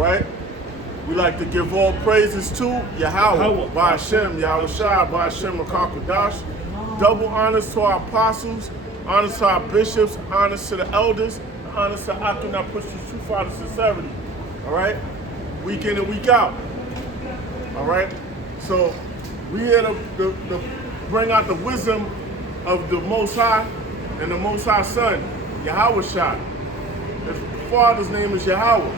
right? We like to give all praises to Yahweh, by Hashem, Yahweh Shai, by Hashem, Makakadash. Double honors to our apostles, honors to our bishops, honors to the elders, honors to Akim that push the truth out of sincerity. All right? Week in and week out. All right? So we here to bring out the wisdom of the Most High and the Most High Son, Yahweh Shai. His Father's name is Yahweh.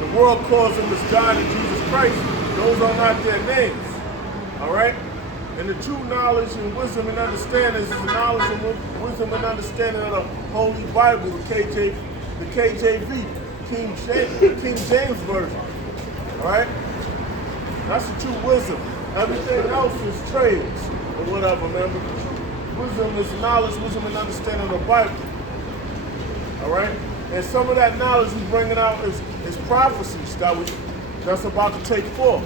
The world calls him as God and Jesus Christ. Those are not their names. All right? And the true knowledge and wisdom and understanding is the knowledge and wisdom and understanding of the Holy Bible, the KJV, King James Version. All right? That's the true wisdom. Everything else is trades or whatever, man. But the true wisdom is knowledge, wisdom, and understanding of the Bible. All right? And some of that knowledge we're bringing out is prophecies that's about to take forth.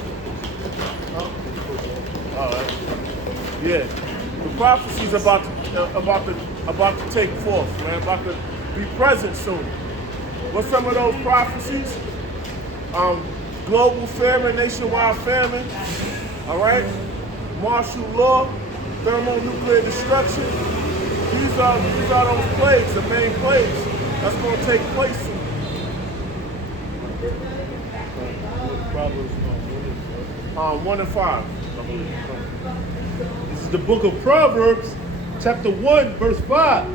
All right. Yeah. The prophecies about to take forth, man. About to be present soon. What's some of those prophecies? Global famine, nationwide famine. All right. Martial law, thermonuclear destruction. These are those plagues, the main plagues that's going to take place soon. Proverbs 1 and 5. This is the book of Proverbs, chapter 1, verse 5.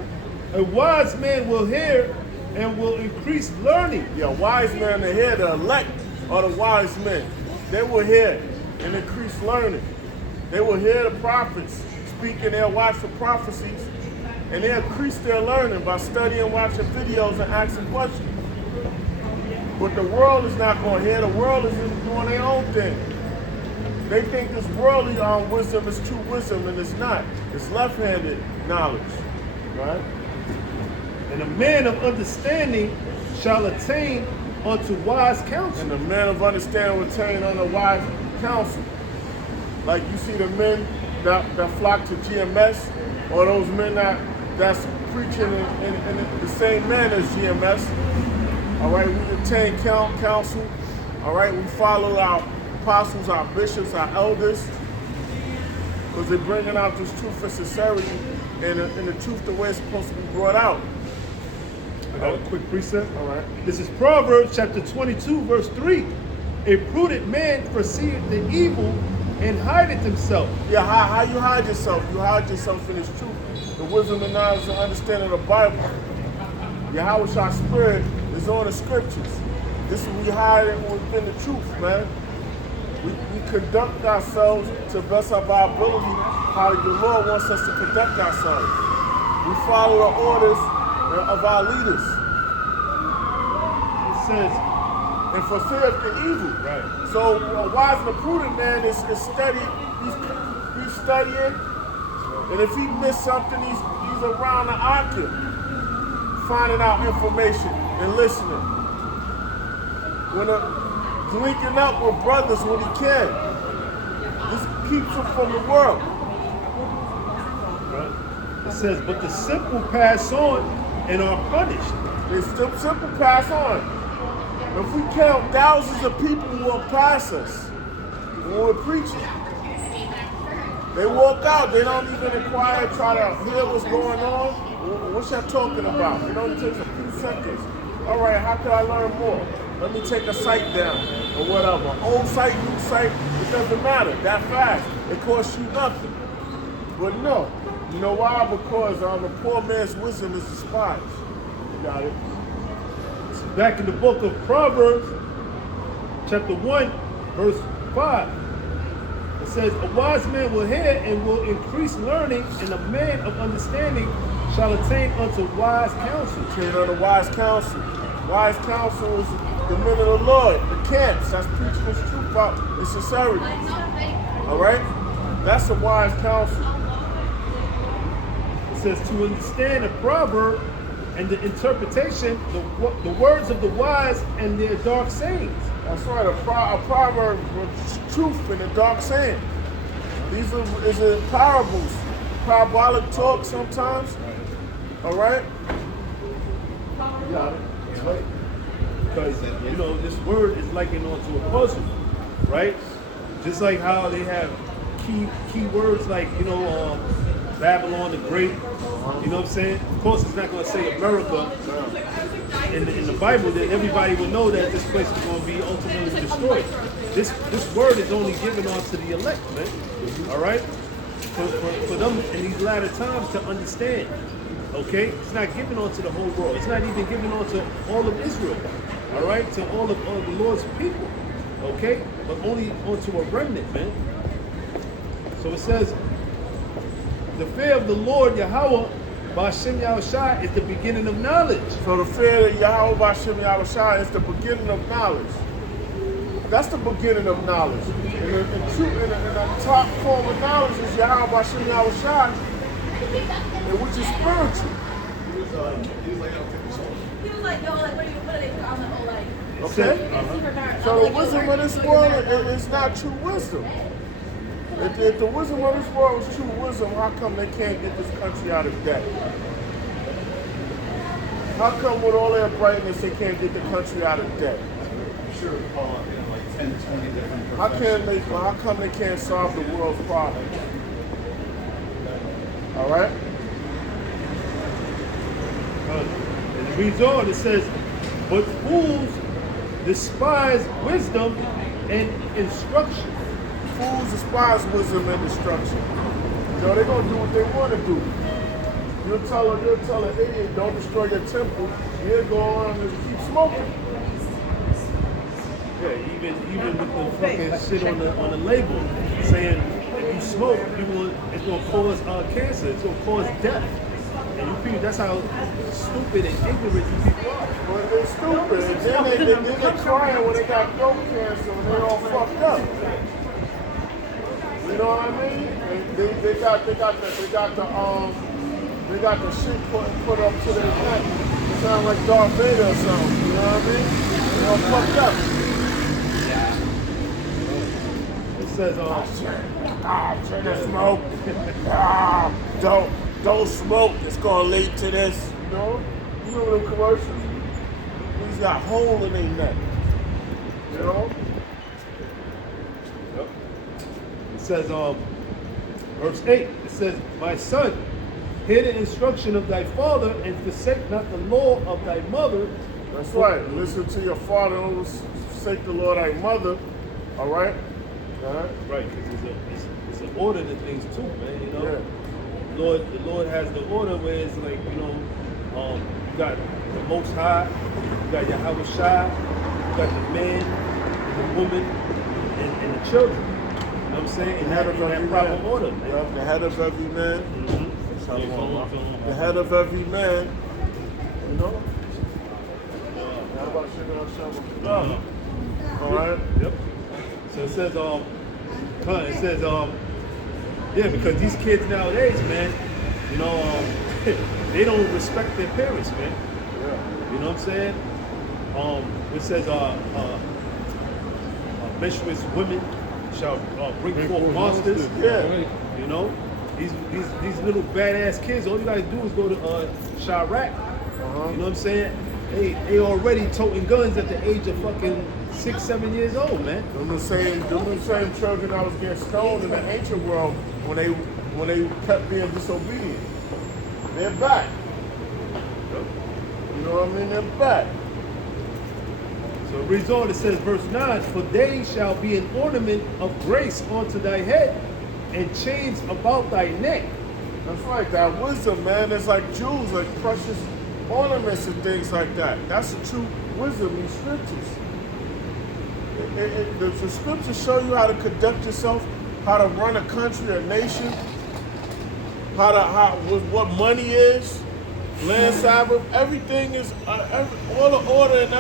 A wise man will hear and will increase learning. Yeah, wise men are here. The elect are the wise men. They will hear and increase learning. They will hear the prophets speaking. They'll watch the prophecies, and they'll increase their learning by studying, watching videos, and asking questions. But the world is not going to hear. The world is doing their own thing. They think this worldly wisdom is true wisdom, and it's not. It's left-handed knowledge, right? And a man of understanding shall attain unto wise counsel. And the man of understanding will attain unto wise counsel. Like you see the men that flock to GMS, or those men that's preaching in the same manner as GMS. All right, we attain counsel. All right, we follow our apostles, our bishops, our elders, because they're bringing out this truth and sincerity and the truth the way it's supposed to be brought out. I got a quick precept. All right. This is Proverbs chapter 22, verse 3. A prudent man foreseeth the evil and hideth himself. Yeah, how you hide yourself? You hide yourself in this truth, the wisdom and knowledge and understanding of the Bible. Yahweh Shai's spirit is on the scriptures. This is what we hide within the truth, man. We conduct ourselves to the best of our ability, how the Lord wants us to conduct ourselves. We follow the orders of our leaders. It says, and foreseeth the evil. Right. So a wise and a prudent man is studying. He's studying, and if he missed something, he's around the Akim, finding out information and listening. Linking up with brothers when he can. This keeps him from the world. Right. It says, but the simple pass on and are punished. They simple pass on. If we count thousands of people who will pass us when we're preaching, they walk out. They don't even inquire, try to hear what's going on. What y'all talking about? It only takes a few seconds. All right, how can I learn more? Let me take a site down or whatever. Old site, new site, it doesn't matter. That fast, it costs you nothing. But no, you know why? Because the poor man's wisdom is despised. You got it. So back in the book of Proverbs, chapter 1, verse 5. It says, a wise man will hear and will increase learning, and a man of understanding shall attain unto wise counsel. Attain unto wise counsel. Wise counsel is the men of the Lord, the camps that's preaching this truth out in sincerity. All right? That's a wise counsel. It says to understand a proverb and the interpretation, the words of the wise and their dark sayings. That's right, a proverb with truth and a dark saying. These are parables, parabolic talk sometimes. All right? You got it. That's right. because you know this word is likened onto a puzzle, right? Just like how they have key words like Babylon the Great. You know what I'm saying? Of course, it's not going to say America in the Bible. That everybody will know that this place is going to be ultimately destroyed. This word is only given onto the elect, man. All right, for them in these latter times to understand. Okay, it's not given onto the whole world. It's not even given onto all of Israel. All right, to all of the Lord's people. Okay, but only onto a remnant, man. So it says, the fear of the Lord Yahweh B'Shem Yahushua is the beginning of knowledge. So the fear of Yahweh B'Shem Yahushua is the beginning of knowledge. That's the beginning of knowledge. And the top form of knowledge is Yahweh B'Shem Yahushua, which is spiritual. He was like, yo, like, what do they call the whole, like... Okay. So the wisdom of this world is not true wisdom. If the wisdom of this world was true wisdom, how come they can't get this country out of debt? How come with all their brightness they can't get the country out of debt? Sure, like 10, 20 different How come they can't solve the world's problems? All right? And it reads on, it says, but fools despise wisdom and instruction. Fools despise wisdom and destruction. So they're going to do what they want to do. You'll tell an idiot, don't destroy your temple. He'll go on and keep smoking. Yeah, even with the fucking shit on the label saying if you smoke, it's going to cause cancer. It's going to cause death. And you people, that's how stupid and ignorant you people are. Well, they're stupid. And then they're crying when they got throat cancer and they're all fucked up. You know what I mean? And they got the shit put up to their neck. It sounds like Darth Vader or something. You know what I mean? They're all fucked up. It says, smoke. Don't smoke. It's gonna lead to this. You know them commercials. He's got a hole in their neck. You know. Yep. It says, verse 8. It says, my son, hear the instruction of thy father, and forsake not the law of thy mother. That's right. Listen to your father. Don't forsake the law of thy mother. All right. Right, because it's an order to things too, man. You know. Yeah. The Lord has the order where it's like, you got the Most High, you got Yahweh Shai, you got the man, the woman, and the children. You know what I'm saying? And having that proper order, man. Yep, the head of every man. Mm-hmm. The head of every man. You know? How about All right? Yep. So it says, yeah, because these kids nowadays, man, they don't respect their parents, man. Yeah. You know what I'm saying? It says, menstruous women shall bring forth monsters. Yeah. You know, these little badass kids. All you gotta do is go to Chirac. You know what I'm saying? They already toting guns at the age of fucking 6, 7 years old, man. Them the same children that was getting stoned in the ancient world when they kept being disobedient. They're back. You know what I mean? They're back. So it reads on, it says, verse 9, for they shall be an ornament of grace unto thy head, and chains about thy neck. That's right, that wisdom, man. It's like jewels, like precious ornaments and things like that. That's the true wisdom, these scriptures. The scriptures show you how to conduct yourself, how to run a country, a nation, what money is, land Sabbath, everything is, all the order and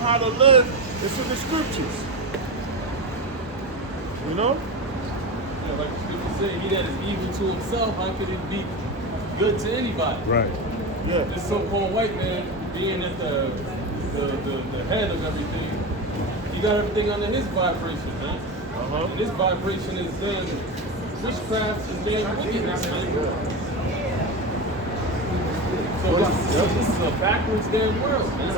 how to live is in the scriptures. You know? Yeah, like the scripture say, he that is evil to himself, how could it be good to anybody? Right. Yeah. This so-called white man being at the head of everything, he got everything under his vibration, man. And this vibration is then witchcraft and damn wickedness, man. So this is a backwards damn world, man.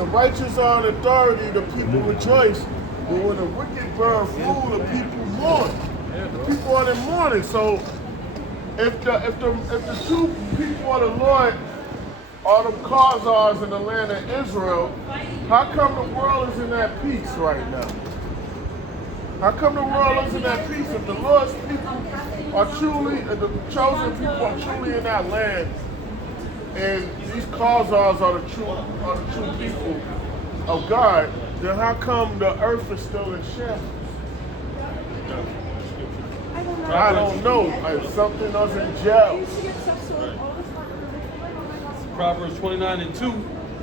the righteous are in authority, the people rejoice. But when the wicked birth rule, the people mourn. The people are in mourning. So if the two people of the Lord are the Khazars in the land of Israel, how come the world is in that peace right now? How come the world is in that peace? If the Lord's people are truly, if the chosen people are truly in that land, and these Khazars are the true people of God, then how come the earth is still in shambles? I don't know. Something doesn't gel. Proverbs 29:2.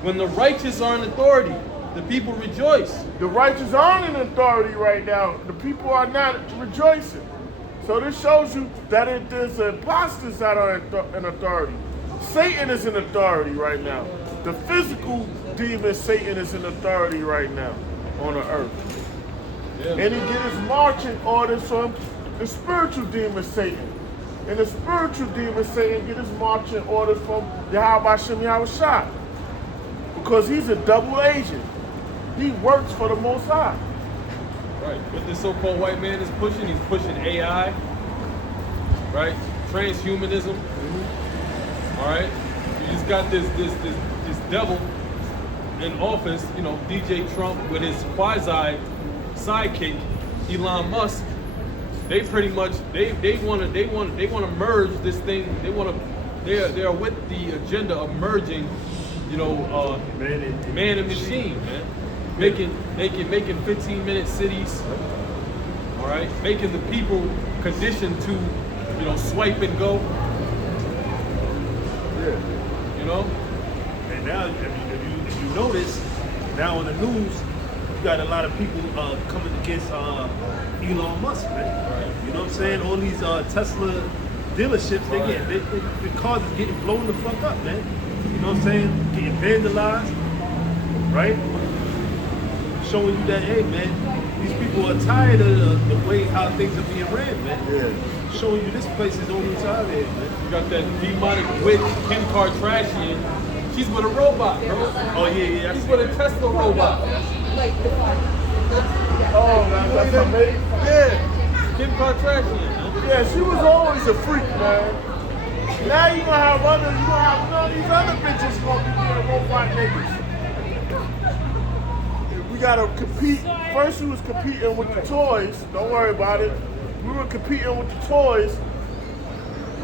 When the righteous are in authority, the people rejoice. The righteous aren't in authority right now. The people are not rejoicing. So this shows you that there's imposters that are in authority. Satan is in authority right now. The physical demon Satan is in authority right now on the earth. Yeah. And he get his marching orders from the spiritual demon Satan. And the spiritual demon Satan get his marching orders from Yahweh Hashem Yahushua. Because he's a double agent. He works for the Most High. Right. What this so-called white man is pushing, he's pushing AI, right? Transhumanism. Mm-hmm. All right. You just got this devil in office, you know, DJ Trump with his quasi sidekick, Elon Musk. They pretty much they want to merge this thing. They are with the agenda of merging, you know, man and machine, man. Making 15-minute cities, all right? Making the people conditioned to, you know, swipe and go. Yeah. You know? And now, if you notice, now on the news, you got a lot of people coming against Elon Musk, man. Right. You know what I'm saying? All these Tesla dealerships, the cars is getting blown the fuck up, man. You know what I'm saying? Getting vandalized, right? Showing you that, hey, man, these people are tired of the way how things are being ran, man. Yeah. Showing you this place is on the side there, man. You got that demonic witch, Kim Kardashian. She's with a robot, bro. Oh, yeah. She's with a Tesla robot. Oh, that's amazing. Yeah. Kim Kardashian. Yeah, she was always a freak, man. Now you gonna have none of these other bitches gonna be being robot niggas. We gotta compete. First we was competing with the toys. Don't worry about it. We were competing with the toys.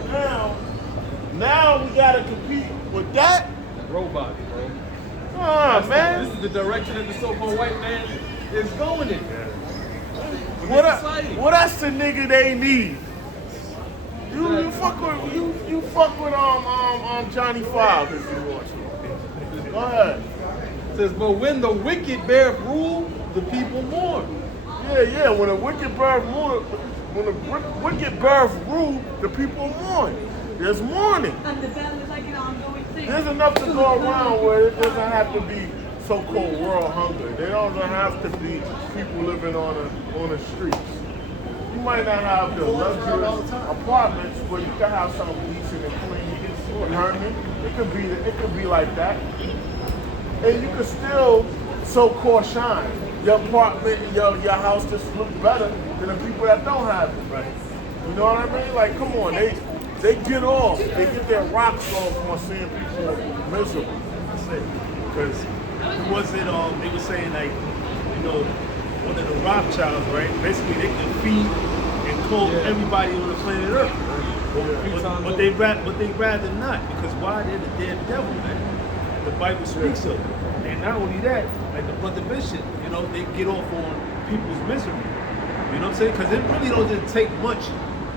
Now we gotta compete with that. Robot, bro. Man. This is the direction that the so-called white man is going in. What that's the nigga they need. You fuck with Johnny Five if you want to. Go ahead. It says, but when the wicked bear rule, the people mourn. Yeah. When the wicked birth rule, the people mourn. There's mourning. And the battle is like an ongoing thing. There's enough to go around where it doesn't have to be so-called world hunger. There doesn't have to be people living on the streets. You might not have the luxurious apartments where you can have something decent and clean. You heard me? It could be like that. And you can still so-called shine. Your apartment, your house just look better than the people that don't have it. Right. You know what I mean? Like, come on, they get off. They get their rocks off on seeing people miserable. That's it. Because they were saying, like, you know, one of the Rothschilds, right? Basically, they can feed and clothe everybody on the planet Earth. But they'd rather not, because why? They're the dead devil, man. The Bible speaks of it. And not only that, like the brother Bishop, you know, they get off on people's misery. You know what I'm saying? Because it really doesn't take much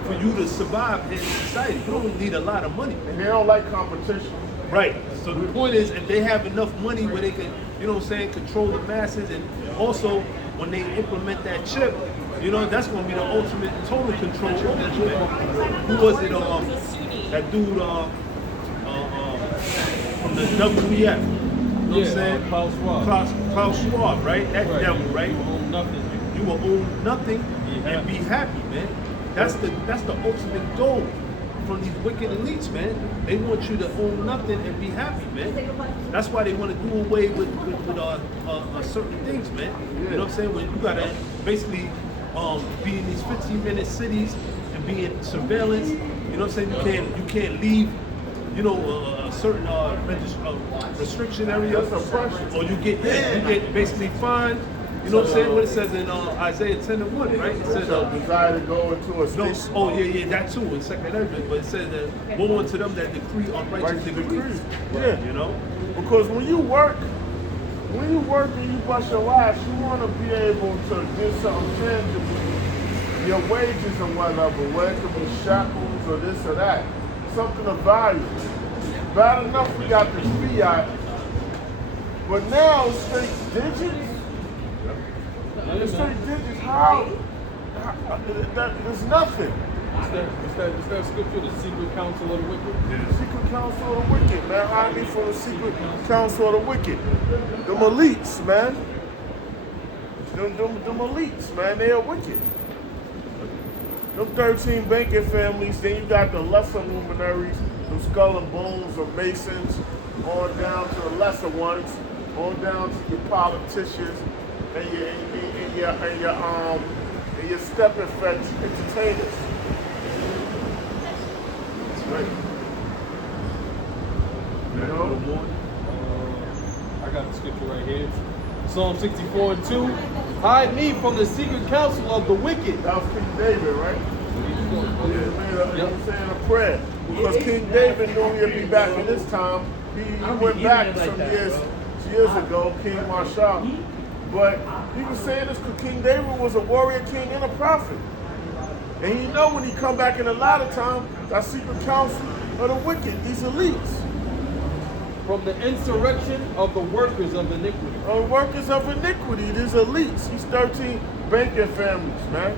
for you to survive in society. You don't need a lot of money. And they don't like competition. Right. So the point is, if they have enough money where they can, you know what I'm saying, control the masses, and also when they implement that chip, you know, that's going to be the ultimate total control over you, man. Who was it? That dude from the WEF. You know what I'm saying? Klaus Schwab. Klaus Schwab, right? That devil, right? You own nothing. You will own nothing and be happy, man. That's the ultimate goal from these wicked elites, man. They want you to own nothing and be happy, man. That's why they want to do away with certain things, man. You know what I'm saying? When you gotta basically be in these 15-minute cities and be in surveillance. You know what I'm saying? You can't leave. You know, a certain restriction area, or you get basically fined. You know what I'm saying? What it says in Isaiah 10:1, right? It says desire to go into a station. Oh yeah, that too in Second Ezra. But it says that woe unto them that decree unrighteous decrees. Yeah, you know, because when you work and you bust your ass, you want to be able to get something tangible. Your wages or whatever, where it could be shackles or this or that, something of value. Bad enough we got the fiat, but now it's straight digits. It's straight digits. How? There's nothing. It's that scripture, the secret counsel of the wicked. The secret counsel of the wicked, man. Hide me from the secret counsel of the wicked. Them elites, man. Them elites, man. They are wicked. Them 13 banking families. Then you got the lesser luminaries, them skull and bones or masons, on down to the lesser ones, on down to your politicians and your step effects entertainers. Right. You know? I got the scripture right here. Psalm 64:2. Hide me from the secret counsel of the wicked. That was King David, right? Yeah, he was saying a prayer. Because King David knew he'd be back in this time. He went back some years ago, King Marshall. But he was saying this because King David was a warrior king and a prophet. And he know when he come back in a lot of time, that secret counsel of the wicked, these elites. From the insurrection of the workers of iniquity. Workers of iniquity, these elites, these 13 banking families, man.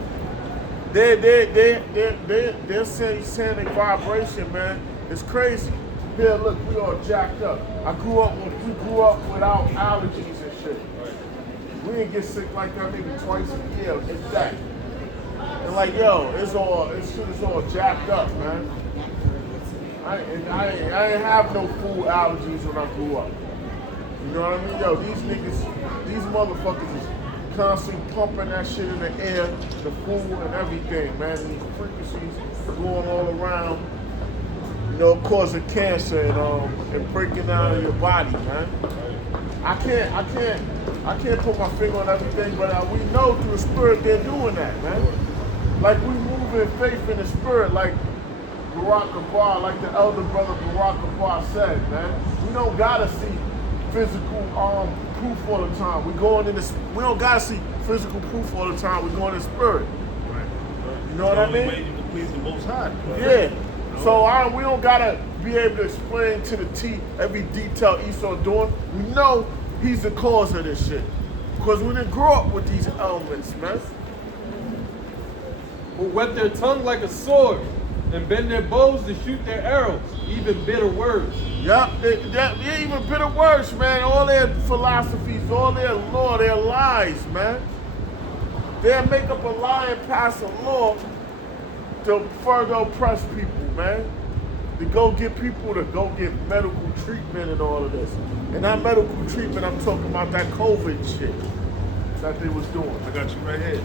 They're sending vibration, man. It's crazy. Here, look, we all jacked up. We grew up without allergies and shit. We didn't get sick like that maybe twice a year, if that. And like, yo, it's all jacked up, man. I ain't have no food allergies when I grew up. You know what I mean? Yo, these motherfuckers is constantly pumping that shit in the air, the food and everything, man. These frequencies going all around, you know, causing cancer and breaking down in your body, man. I can't put my finger on everything, but we know through the spirit they're doing that, man. Like we move in faith in the spirit, like Barack Obama, like the elder brother Barack Obama said, man. We don't gotta see physical proof all the time. We don't gotta see physical proof all the time. We're going in spirit. Right. You know what I mean? The only way you can please the Most High. Yeah. So we don't gotta be able to explain to the T every detail Esau doing. We know he's the cause of this shit. Because we didn't grow up with these elements, man. Who whet their tongue like a sword and bend their bows to shoot their arrows, even bitter words. Yep, even bitter words, man. All their philosophies, all their law, their lies, man. They'll make up a lie and pass a law to further oppress people, man. To go get people to go get medical treatment and all of this. And that medical treatment, I'm talking about that COVID shit that they was doing. I got you right here.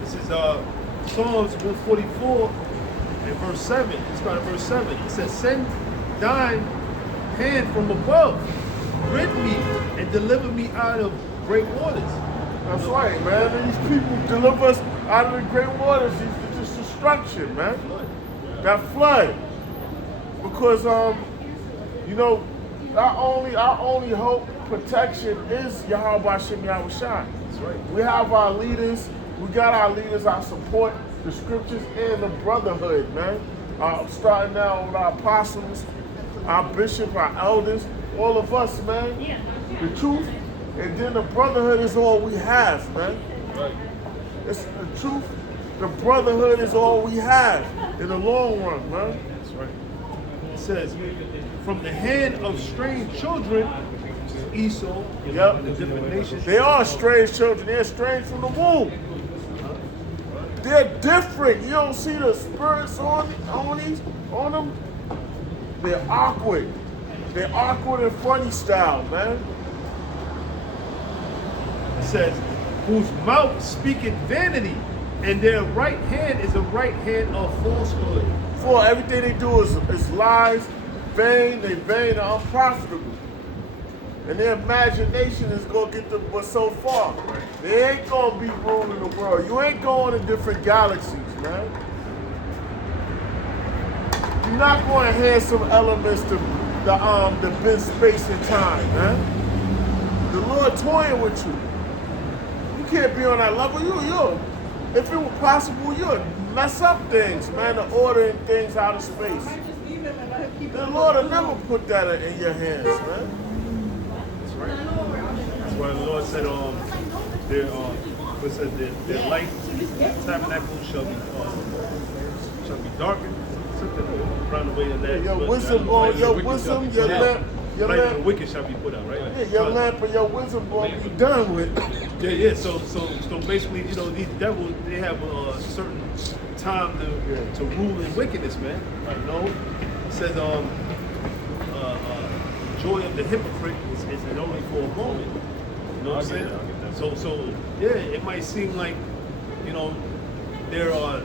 This is Psalms 144 and verse 7. It's got verse 7. It says, send thine hand from above, rid me and deliver me out of great waters. That's right, man. These people deliver us out of the great waters. It's destruction, man. That flood. Because you know, our only hope, protection is Yahweh Hashem Yahweh Shai. That's right. We have our leaders, we got our leaders, our support, the scriptures and the brotherhood, man. Starting now with our apostles, our bishop, our elders, all of us, man. Yeah. The truth, and then the brotherhood is all we have, man. Right. It's the truth, the brotherhood is all we have in the long run, man. That's right. It says, from the hand of strange children, Esau, Yep. the different nations. They are strange children. They're strange from the womb. They're different. You don't see the spirits on them. They're awkward. They're awkward and funny style, man. It says, whose mouth speaketh vanity, and their right hand is a right hand of falsehood. For everything they do is lies, vain, they vain and unprofitable. And their imagination is going to get them but so far. They ain't going to be ruling the world. You ain't going to different galaxies, man. You're not going to have some elements to the bend space and time, man. The Lord toying with you. You can't be on that level. You. If it were possible, you'd mess up things, man, the ordering things out of space. The Lord will never put that in your hands, man. That's right. That's why the Lord said, their light tabernacle shall be darkened. Something around the way of that. Your wisdom, your light and the wicked shall be put out, right? Yeah, your lamp and your wisdom going to be done with. Yeah. So basically, these devils, they have a certain time to rule in wickedness, man. You know, it says joy of the hypocrite is only for a moment. You know what I'm saying? So yeah, it might seem like there are,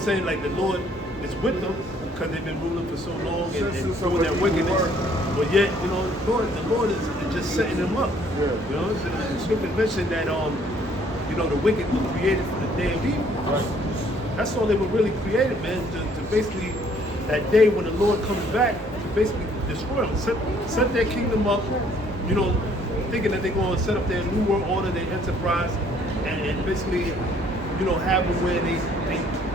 saying like the Lord is with them because they've been ruling for so long and doing that wickedness. But yet, the Lord is just setting them up. Yeah. The scripture mentioned that the wicked were created for the day of evil. Right. That's all they were really created, man. To basically that day when the Lord comes back to basically destroy them, set their kingdom up. Thinking that they're going to set up their new world order, their enterprise, and basically, have them where they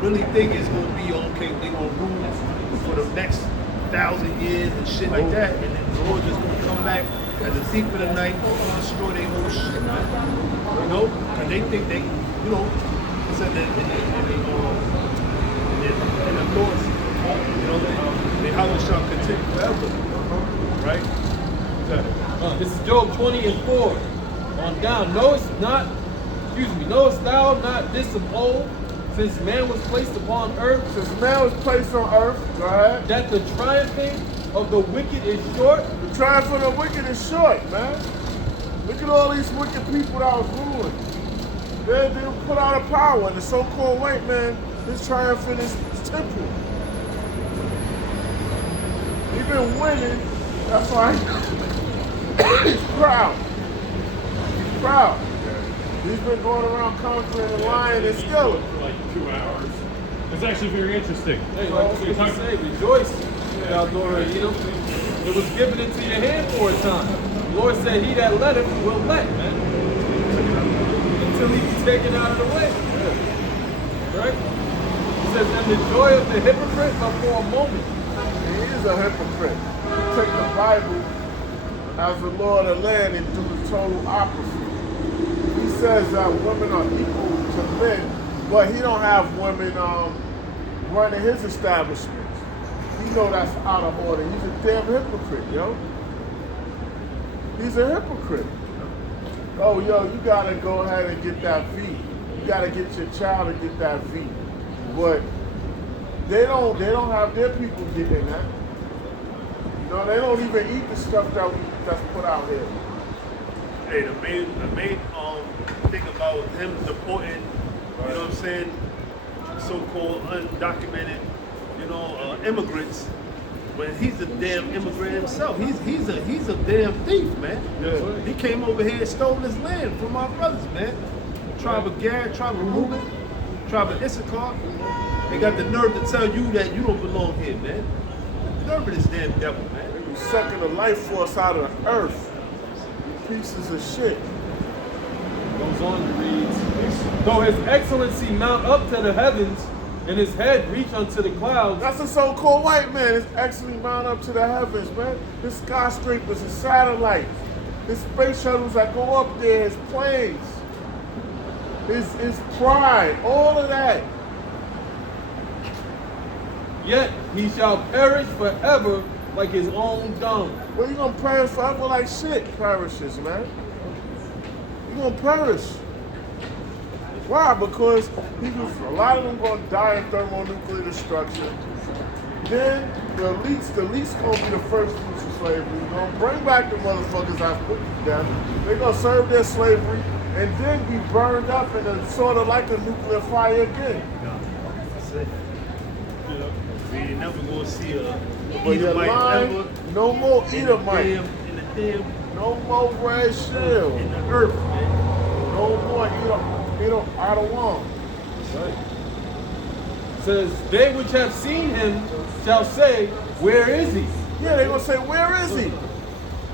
really think it's going to be okay. They're going to rule for the next 1,000 years and shit like that. And then the Lord just going to come back as a thief in the night and destroy their whole shit, man. And they think they, said that in the Lord's, the house shall continue forever. Right? This is Job 20:4. On down. Knowest thou not this of old, since man was placed upon earth? Since man was placed on earth, go ahead. That the triumphing of the wicked is short? The triumph of the wicked is short, man. Look at all these wicked people that was ruling. They put out of power, and the so-called white man is triumphing his temple. He been winning, that's why he's proud. He's proud. He's been going around conquering and lying and stealing. For like 2 hours. It's actually very interesting. Hey, like the scripture say, rejoice, thou daughter of Edom. It was given into your hand for a time. The Lord said, he that letteth will let, man. Until he be taken out of the way. Right? It says, and the joy of the hypocrite but for a moment. He is a hypocrite. You take the Bible as the Lord of land and do the total opposite. He says that women are equal to men, but he don't have women running his establishments. He know that's out of order. He's a damn hypocrite, yo. He's a hypocrite. Oh, yo, you gotta go ahead and get that V. You gotta get your child to get that V. But they don't have their people getting that. They don't even eat the stuff that's put out here. Hey, the main thing about him deporting, you know what I'm saying, so-called undocumented, immigrants, when he's a damn immigrant himself. He's a damn thief, man. Yeah. He came over here and stole his land from our brothers, man. Tribe of Gad, tribe of Reuben, tribe of Issachar. They got the nerve to tell you that you don't belong here, man. The nerve of this damn devil, man. You're sucking the life force out of the earth. You pieces of shit. Goes on to read, though his excellency mount up to the heavens, and his head reach unto the clouds. That's a so-called white man. His excellently mount up to the heavens, man. His skyscrapers, his satellites, his space shuttles that go up there, his planes, his pride, all of that. Yet he shall perish forever like his own dung. Well, you gonna perish forever like shit perishes, man. You gonna perish. Why? Because a lot of them gonna die in thermonuclear destruction. Then the elites gonna be the first fruits of slavery. They're gonna bring back the motherfuckers I put down. They're gonna serve their slavery and then be burned up in a sort of like a nuclear fire again. That's it. We ain't never gonna see a But you're lying. No more Edomite. in the damn No more red shield. in the earth, man. No more Edom. I don't want. Says, they which have seen him shall say, where is he? Yeah, they gonna say, where is he?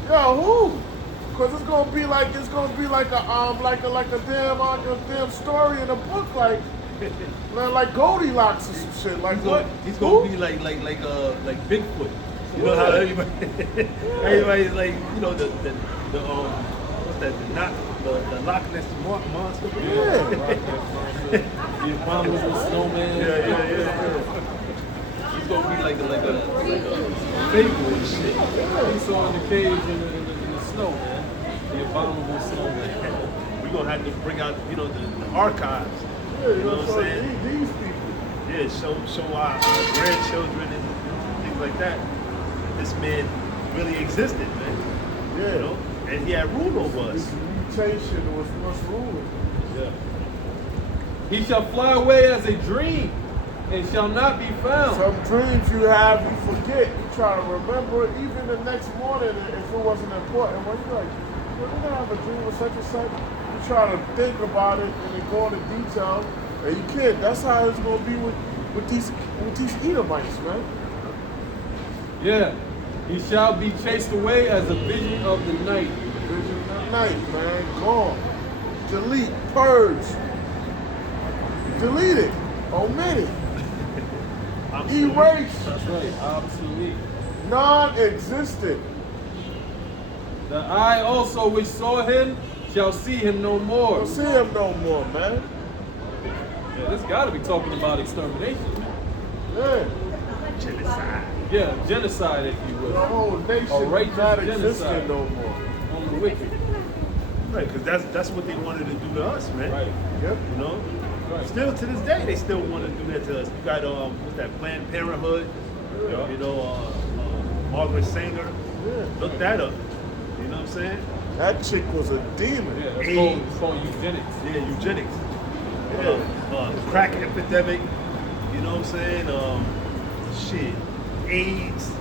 Yo, who? Cause it's gonna be like a damn story in a book like Goldilocks or some shit. Like what? He's gonna be like Bigfoot. You know how everybody's like, you know, the what's that, the Loch Ness monster? Yeah. The abominable snowman. Yeah. He's gonna be like a fable and shit. He saw in the cage in the snow, man. The abominable snowman. We're gonna have to bring out, you know, the archives. Yeah, You know what I'm saying? These people. Yeah, show our grandchildren and things like that. This man really existed, man. Yeah. You know? And he had rule over us. This mutation was once ruling. Yeah. He shall fly away as a dream and shall not be found. Some dreams you have, you forget. You try to remember it even the next morning if it wasn't important. When you're like, well, you don't have a dream of such and such. You try to think about it and then go into detail, and you can't. That's how it's gonna be with these Edomites, man. Yeah. He shall be chased away as a vision of the night. Vision of the night, man. Gone. Delete. Purge. Delete it. Omit it. Erase. That's right. Obsolete. Non-existent. The eye also which saw him shall see him no more. Don't see him no more, man. Yeah, this got to be talking about extermination. Yeah. Genocide. Yeah, genocide, if you The will. whole nation A righteous is not genocide. existing no more. On the wicked. Right, because that's what they wanted to do to us, man. Right. Yep. You know? Right. Still to this day, they still want to do that to us. You got, what's that, Planned Parenthood? Yeah. You know, Margaret Sanger. Yeah. Look that up. You know what I'm saying? That chick was a demon. Yeah, AIDS. it's called eugenics. Yeah, eugenics. The crack epidemic. You know what I'm saying? Shit. AIDS.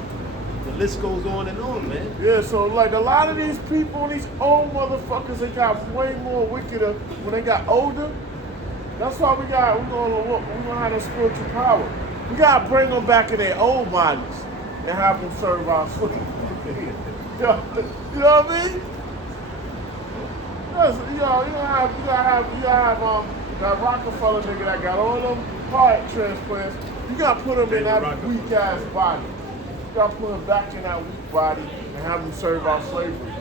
The list goes on and on, man. Yeah, so like a lot of these people, these old motherfuckers, they got way more wickeder when they got older. That's why we're gonna have the spiritual power. We gotta bring them back in their old bodies and have them serve our food. You know what I mean? Yes, you gotta have that Rockefeller nigga that got all them heart transplants. You gotta put him in that weak ass body. You gotta put him back in that weak body and have him serve our slavery.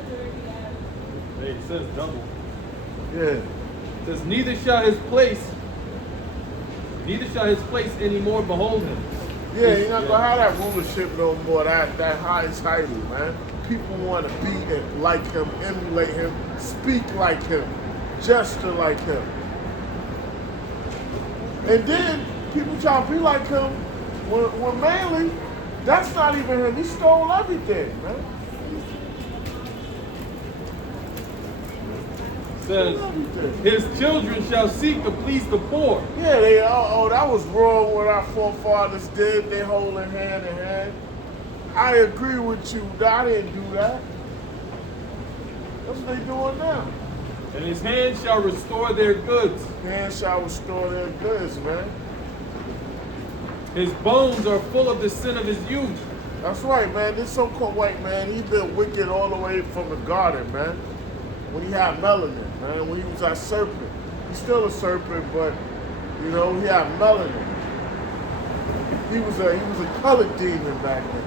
Hey, it says double. Yeah. It says, neither shall his place anymore behold him. Yeah, you're not gonna have that rulership no more, that high title, man. People want to be like him, emulate him, speak like him, gesture like him. And then people try to be like him when mainly that's not even him. He stole everything, man. Says, his children shall seek to please the poor. Yeah, that was wrong what our forefathers did. They holding hand in hand. I agree with you. I didn't do that. That's what they doing now. And his hand shall restore their goods. Man shall restore their goods, man. His bones are full of the sin of his youth. That's right, man. This so-called white man, he been wicked all the way from the garden, man. When he had melanin, man. When he was that serpent. He's still a serpent, but, you know, he had melanin. He was a colored demon back then.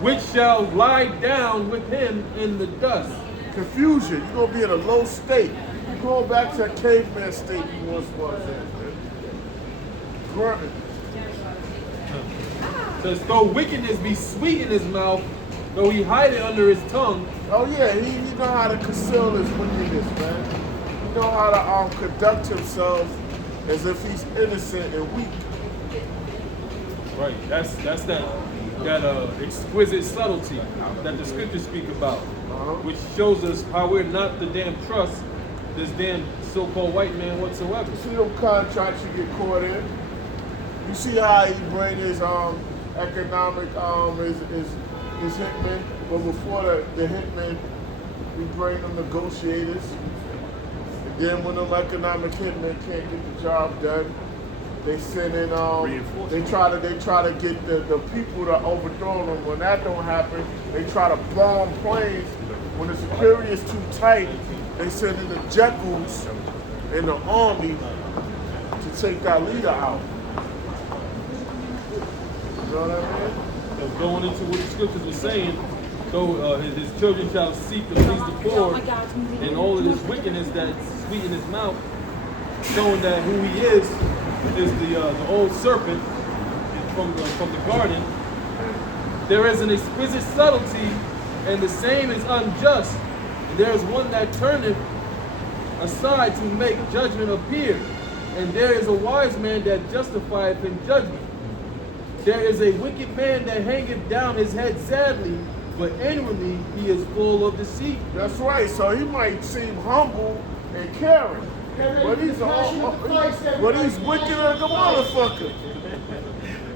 Which shall lie down with him in the dust. Confusion. You're going to be in a low state. You're going back to that caveman state you once was in, man. Grunting. Says, though wickedness be sweet in his mouth, though he hide it under his tongue. Oh, yeah. He know how to conceal his wickedness, man. know how to conduct himself as if he's innocent and weak. Right. That's that exquisite subtlety that the scriptures speak about, which shows us how we're not to damn trust this damn so-called white man whatsoever. You see them contracts you get caught in. You see how he bring his economic his hitmen, but before the hitmen, we bring them negotiators. And then when them economic hitmen can't get the job done, they send in they try to get the people to overthrow them. When that don't happen, they try to bomb planes. When the security is too tight, they send in the Jekylls in the army to take that leader out. You know what I mean? So going into what the scriptures were saying, so his children shall seek to please the poor, and all of this wickedness that's sweet in his mouth, showing that who he is the old serpent from the garden. There is an exquisite subtlety, and the same is unjust. And there is one that turneth aside to make judgment appear, and there is a wise man that justifieth in judgment. There is a wicked man that hangeth down his head sadly, but inwardly he is full of deceit. That's right. So he might seem humble and caring, but he's wicked as a motherfucker.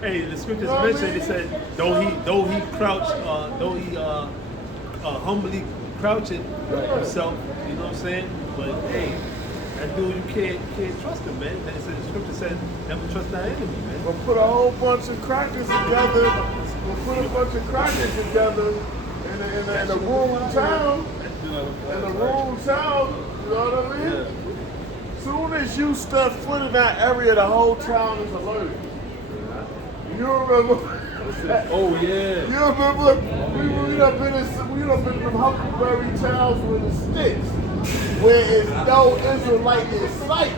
Hey, the scriptures mentioned, it said, though he crouch, humbly crouching himself, you know what I'm saying? But hey, that dude, you can't trust him, man. The scripture said, never trust thy enemy, man. We'll put a whole bunch of crackers together. We'll put a bunch of crackers together in a rural town. In a rural town, you know what I mean? Yeah. Soon as you step foot in that area, the whole town is alerted. You remember? Oh yeah. You remember? We done been in them Huckleberry towns with the sticks, where it's no Israelite in sight,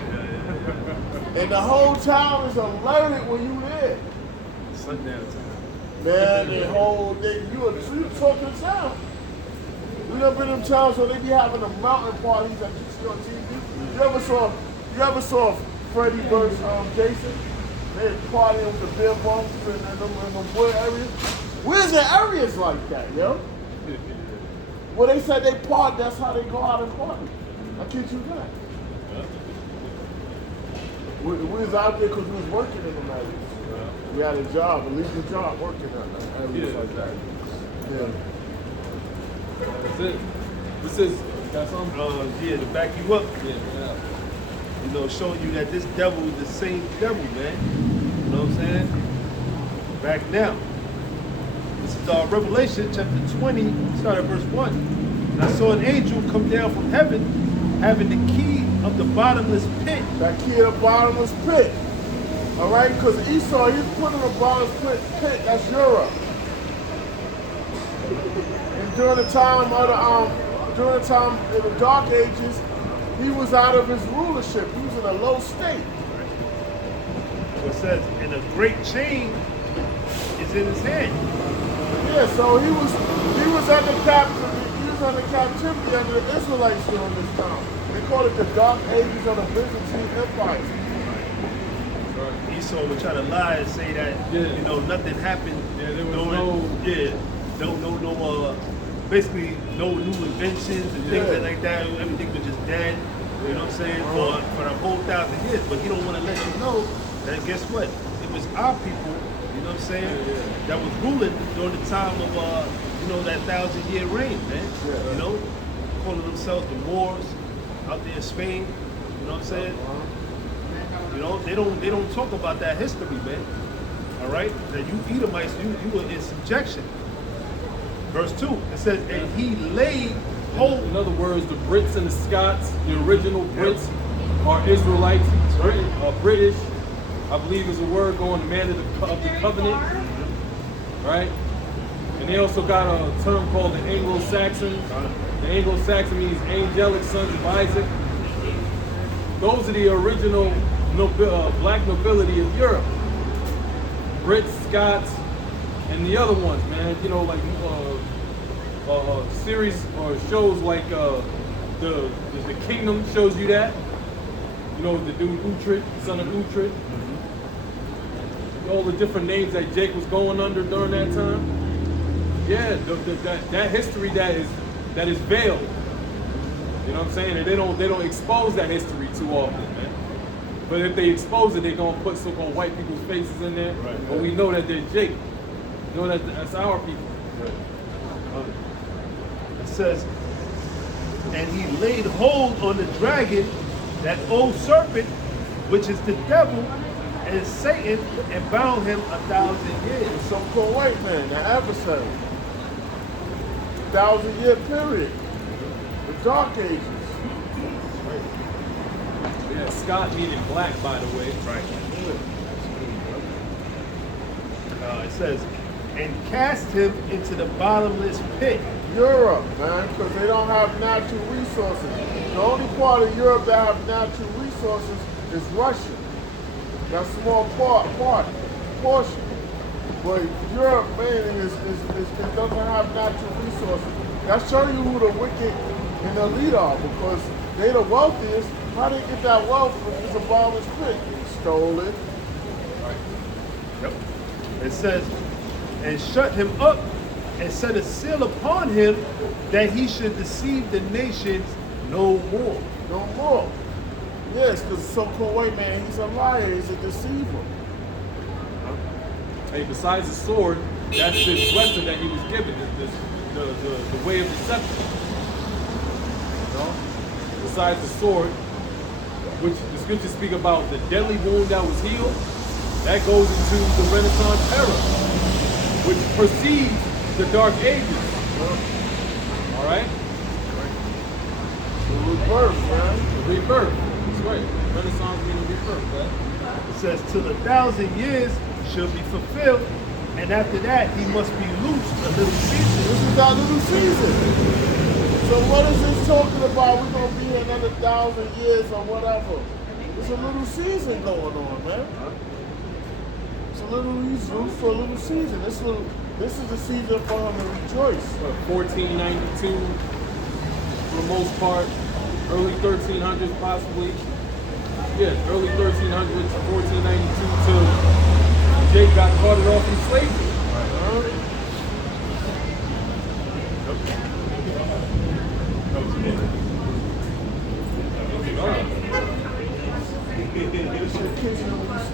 and the whole town is alerted when you there. Sundown time. Man, you talking town. We done been in towns where they be having the mountain parties that you see on TV. You ever saw Freddie versus Jason? They partying with the beer bumps in them wood areas. Where's the areas like that, yo? Well, they said they party, that's how they go out and party. I kid you not. We was out there because we was working in them areas. We had a job, a legal job, working in areas like that. Yeah. That's it. This is, got something? Yeah, to back you up. Yeah. You know, showing you that this devil is the same devil, man. You know what I'm saying? Back now. This is Revelation chapter 20, start at verse 1. And I saw an angel come down from heaven, having the key of the bottomless pit. That key of the bottomless pit. All right, because Esau, he's put in the bottomless pit. That's Europe. And during the time in the Dark Ages, he was out of his rulership. He was in a low state. So it says, and a great chain is in his hand. Yeah, so he was under captivity under the Israelites during this time. They call it the Dark Ages of the Byzantine Empire. Esau would try to lie and say that you know nothing happened. Yeah, there was basically no new inventions and things like that. Everything was just dead. You know what I'm saying? For the whole 1,000 years. But he don't want to let you know that guess what? It was our people. You know what I'm saying? That was ruling during the time of that 1,000-year reign, man. You know, calling themselves the Moors out there in Spain. You know what I'm saying? You know, they don't talk about that history, man. All right? That you Edomites, you were in subjection. Verse 2, it says, and he laid hold. In other words, the Brits and the Scots, the original Brits, are Israelites. British, I believe is a word going man of the covenant, right? And they also got a term called the Anglo-Saxon. The Anglo-Saxon means angelic sons of Isaac. Those are the original black nobility of Europe. Brits, Scots, and the other ones, man. You know, like series or shows like the kingdom shows you that. You know, the dude Uhtred, son of Uhtred. All the different names that Jake was going under during that time. Yeah, that history that is veiled. You know what I'm saying? And they don't expose that history too often, man. But if they expose it, they're gonna put so-called white people's faces in there. Right. But we know that they're Jake. We know that that's our people. Right. It says, and he laid hold on the dragon, that old serpent, which is the devil and Satan, and bound him 1,000 years. So-called white man, the adversary. 1,000-year period. The Dark Ages. Yeah, Scott meaning black, by the way. Right. It says, and cast him into the bottomless pit. Europe, man, because they don't have natural resources. The only part of Europe that have natural resources is Russia. That's a small portion. But Europe, man, it doesn't have natural resources. That shows you who the wicked and the elite are, because they the wealthiest. How they get that wealth from this bottomless pit? Stole it. Yep. It says, and shut him up and set a seal upon him that he should deceive the nations no more. No more. Yes, because the so-called white man, he's a liar, he's a deceiver. Hey, besides the sword, that's this weapon that he was given, the way of deception. You know? Besides the sword, which the scriptures speak about the deadly wound that was healed, that goes into the Renaissance era, which precedes the Dark Ages. All right? The rebirth, man. The rebirth. That's right. Renaissance meaning rebirth, man. It says, till 1,000 years shall be fulfilled, and after that he must be loosed a little season. This is our little season. So what is this talking about? We're going to be here another 1,000 years or whatever. It's a little season going on, man. It's a little, he's loose for a little season. This is the season for him to rejoice. 1492, for the most part, early 1300s possibly. Yeah, early 1300s, 1492 till Jake got carted off in slavery.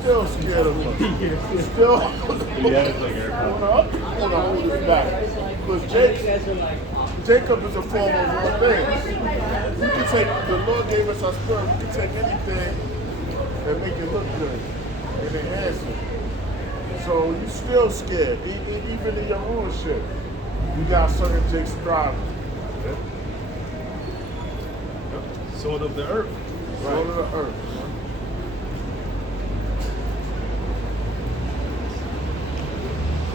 Still scared of him. Still. I want to hold this back. Because Jacob is a form of all things. We can take, the Lord gave us our spirit, we can take anything and make it look good and enhance it. So you still scared, even in your rulership. You got certain Jake striving. Sword of the earth. Sword of the earth.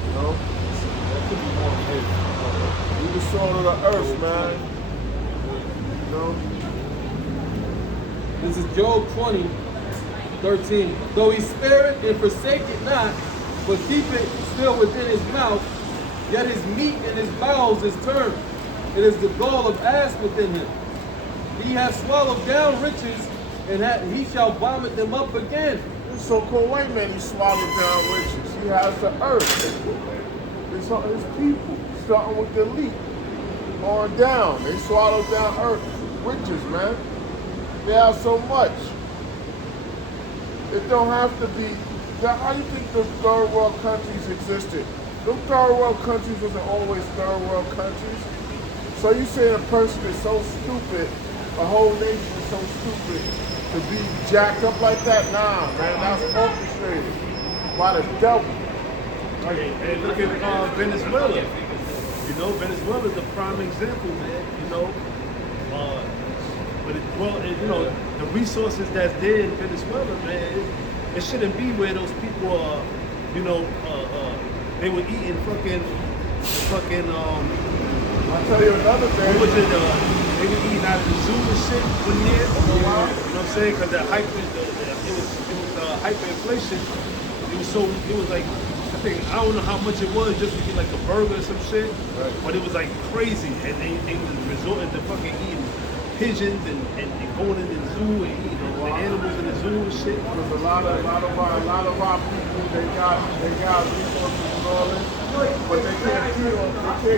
You know? We the sword of the earth, man. You know? This is Job 20:13. Though he spare it and forsake it not, but keep it still within his mouth, yet his meat in his bowels is turned. It is the gall of ass within him. He hath swallowed down riches, and he shall vomit them up again. This so-called white man, he swallowed down riches. He has the earth. It's his people, starting with the elite on down. They swallowed down earth, riches, man. They have so much. It don't have to be. How do you think the third world countries existed? Those third world countries wasn't always third world countries. So you saying a person is so stupid, a whole nation is so stupid to be jacked up like that? Nah, man, that's orchestrated by the devil. Okay, and look at Venezuela. You know, Venezuela is a prime example, man. You know, you know, the resources that's there in Venezuela, man, it shouldn't be where those people are. You know, they were eating fucking. I'll tell you another thing. What was it? They were eating out of the zoo and shit one year. You know what I'm saying? Because it was hyperinflation. It was like, I don't know how much it was just to get like a burger or some shit, right. But it was like crazy, and they was resorting to fucking eating pigeons and going in the zoo and eating the animals in the zoo and shit. Because a lot of our people, they got resources and all this, but they can't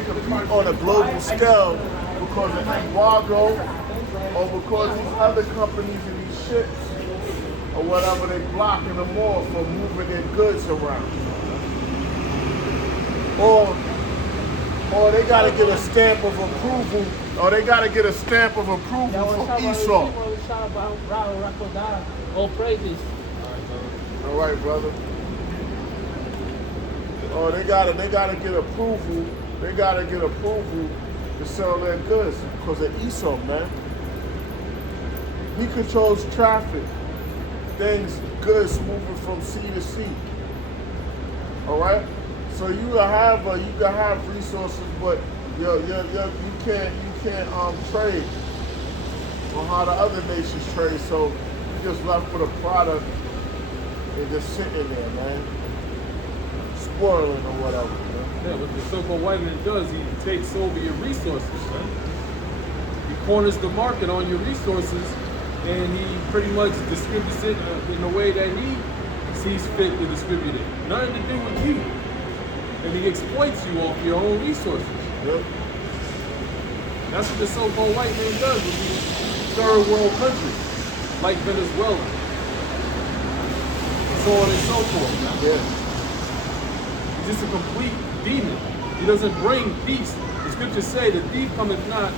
compete on a global scale because of embargo or because these other companies and these ships or whatever, they blocking them off from moving their goods around. Or they gotta get a stamp of approval, or they gotta get a stamp of approval from Esau. All praises. All right, brother. Oh, they gotta get approval. They gotta get approval to sell their goods because of Esau, man. He controls traffic, things, goods moving from sea to sea. All right. So you can have resources, but you can't trade on how the other nations trade. So you just left with a product and just sitting there, man, spoiling or whatever. Man. Yeah, what the so-called white man does, he takes over your resources, man. He corners the market on your resources, and he pretty much distributes it in the way that he sees fit to distribute it. Nothing to do with you. And he exploits you off your own resources. Yep. That's what the so-called white man does with these third world countries, like Venezuela, and so on and so forth. Yeah. He's just a complete demon. He doesn't bring peace. The scriptures say the thief cometh not,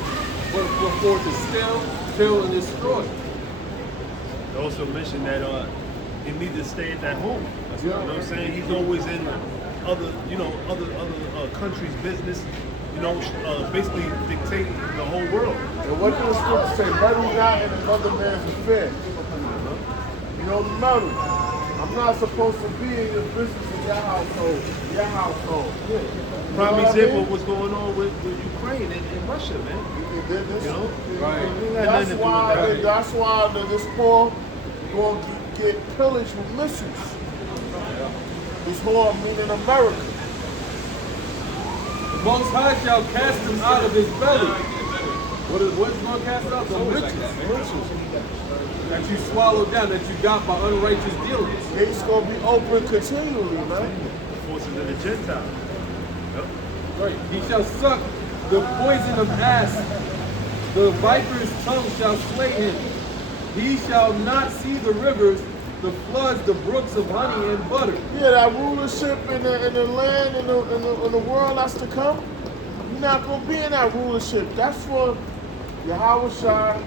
but for to steal, kill, and destroy. They also mentioned that he needs to stay at home. You know what I'm saying? He's always in other countries' business, basically dictating the whole world. And what does the scripture say? Meddle not in another man's affair. You know, meddle. I'm not supposed to be in your business in your household. Prime example of what's going on with Ukraine and Russia, man. Right. That's why this poor going to get pillaged with missiles. This whole meaning America. The Most High shall cast him out of his belly. What is going to cast out? The riches that you swallowed down, that you got by unrighteous dealings. Gates going to be open continually, man. The forces of the Gentiles. Yep. Right. He shall suck the poison of asp. The viper's tongue shall slay him. He shall not see the rivers, the floods, the brooks of honey and butter. Yeah, that rulership in the land, in the world that's to come, you're not going to be in that rulership. That's for Yahweh Shai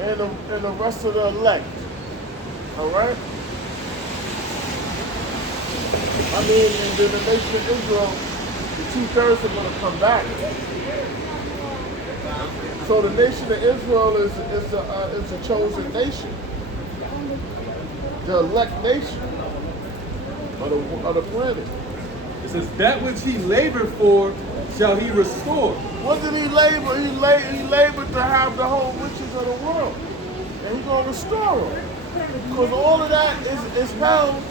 and the rest of the elect. All right? I mean, and then the nation of Israel, the 2/3 are going to come back. So the nation of Israel is a chosen nation. The elect nation of the planet. It says, that which he labored for shall he restore. What did he labor? He labored to have the whole riches of the world. And he's going to restore them. Because all of that is held,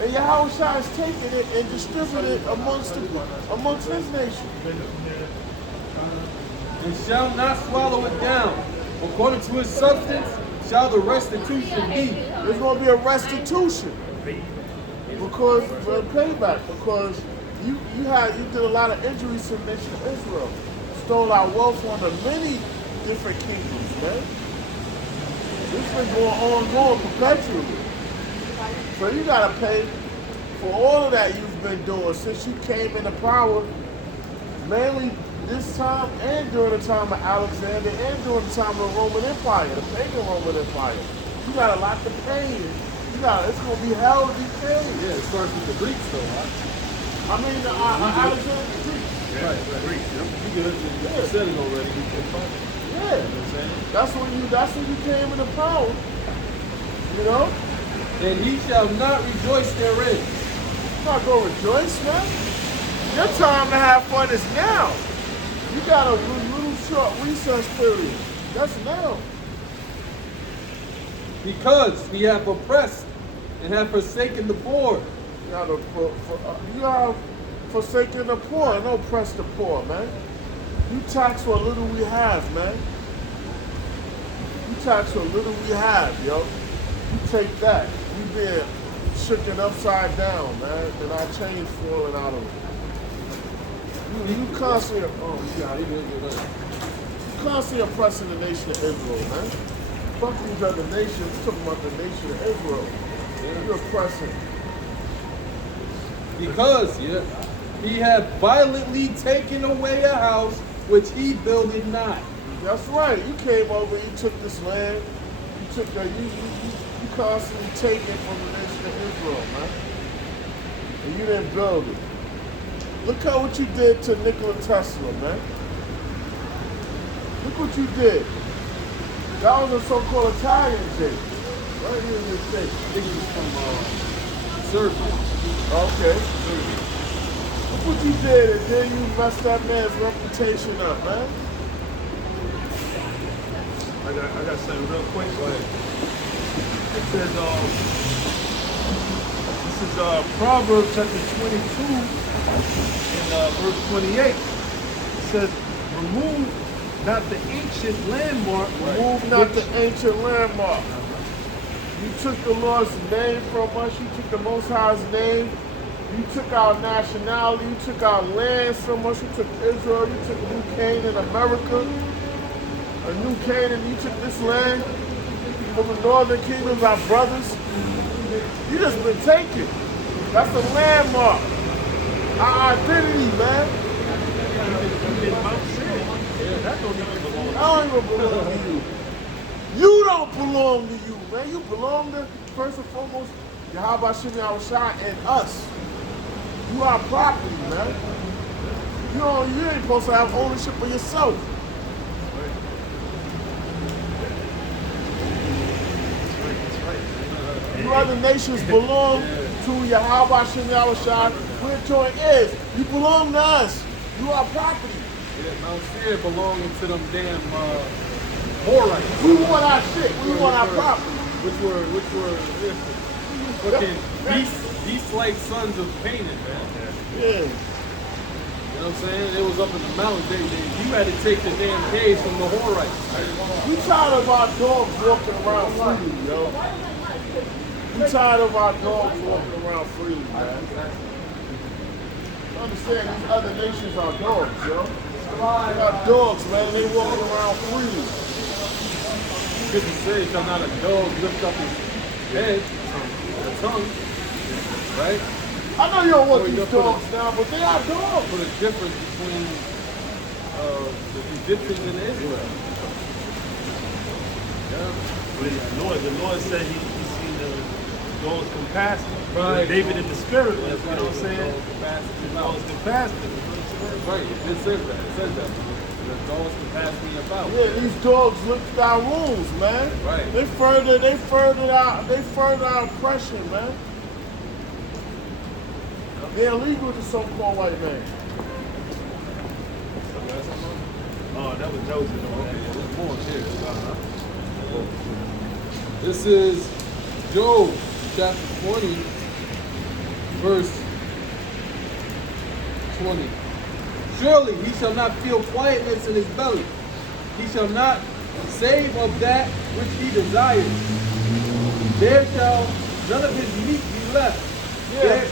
and Yahweh Shai is taking it and distributing it amongst his nation. And shall not swallow it down. According to his substance shall the restitution be. There's going to be a restitution because for a payback, because you did a lot of injuries to the nation of Israel, stole our wealth under many different kingdoms, man. This been going perpetually. So you gotta pay for all of that you've been doing since you came into power, mainly this time and during the time of Alexander and during the time of the Roman Empire, the pagan Roman Empire. You got a lot to pay. It's gonna be hell to be paid. Yeah, it starts with the Greeks though, right? I mean, Alexander the Greek. Yeah, right. Greeks. Yep. You said it already. You know what I'm saying? That's when you came into power. You know? And he shall not rejoice therein. You're not gonna rejoice, man. Your time to have fun is now. You got a little short recess period. That's now. Because he hath oppressed and hath forsaken the poor. You have forsaken the poor and oppressed the poor, man. You tax what little we have, man. tax what little we have, yo. You take that. We been shaken upside down, man, and our chains falling out of it. You constantly, constantly oppressing the nation of Israel, man. Fuck these other nations, talking about the nation of Israel. You're oppressing. Because, he had violently taken away a house which he builded not. That's right. You came over, you took this land, you took that, you constantly taking from the nation of Israel, man. And you didn't build it. Look at what you did to Nikola Tesla, man. Look what you did. That was a so-called Italian Jake. Right here in this thing. I think it was from Serbia. Okay. Look what you did, and then you messed that man's reputation up, man. I got something real quick. Go ahead. It says, this is Proverbs chapter 22 and verse 28. It says, remove not the ancient landmark. Remove not the ancient landmark. You took the Lord's name from us. You took the Most High's name. You took our nationality. You took our land from us. You took Israel. You took New Canaan, America. A new Canaan. You took this land from the northern kingdoms, our brothers. You just been taken. That's a landmark. Our identity, man. That don't even belong. I don't even belong to you. You don't belong to you, man. You belong to, first and foremost, Yahweh Shem Yahushua and us. You are property, man. You ain't supposed to have ownership of yourself. You other nations belong to Yahweh Shem Yahushua. We're joint heirs. You belong to us. You are property. Yeah, Mount Seir belonging to them damn Horites. We want our shit. We want our property. Which were fucking beast-like sons of Canaan, man. Yeah. You know what I'm saying? It was up in the mountains. You had to take the damn caves from the Horites. We tired of our dogs walking around freely, yo. We tired of our dogs walking around freely, man. Understand these other nations are dogs, yo. They got dogs, man. They walking around freely. Good to say, shall not a dog lift up his head, the tongue, right? I know you don't want these dogs now, but they are dogs. Put a difference between the Egyptians and Israel. Yeah. The Lord said he seen the dogs compassion. Right. David in the spirit, you know what I'm saying? The Dogs compassion. Right, it says that. It says that. The dogs can pass me about. Yeah, these dogs lift our wounds, man. Right. They further our oppression, man. They're illegal to so-called white man. Oh, that was Joseph. This is Job chapter 20, verse 20. Surely he shall not feel quietness in his belly. He shall not save of that which he desires. There shall none of his meat be left. Yeah.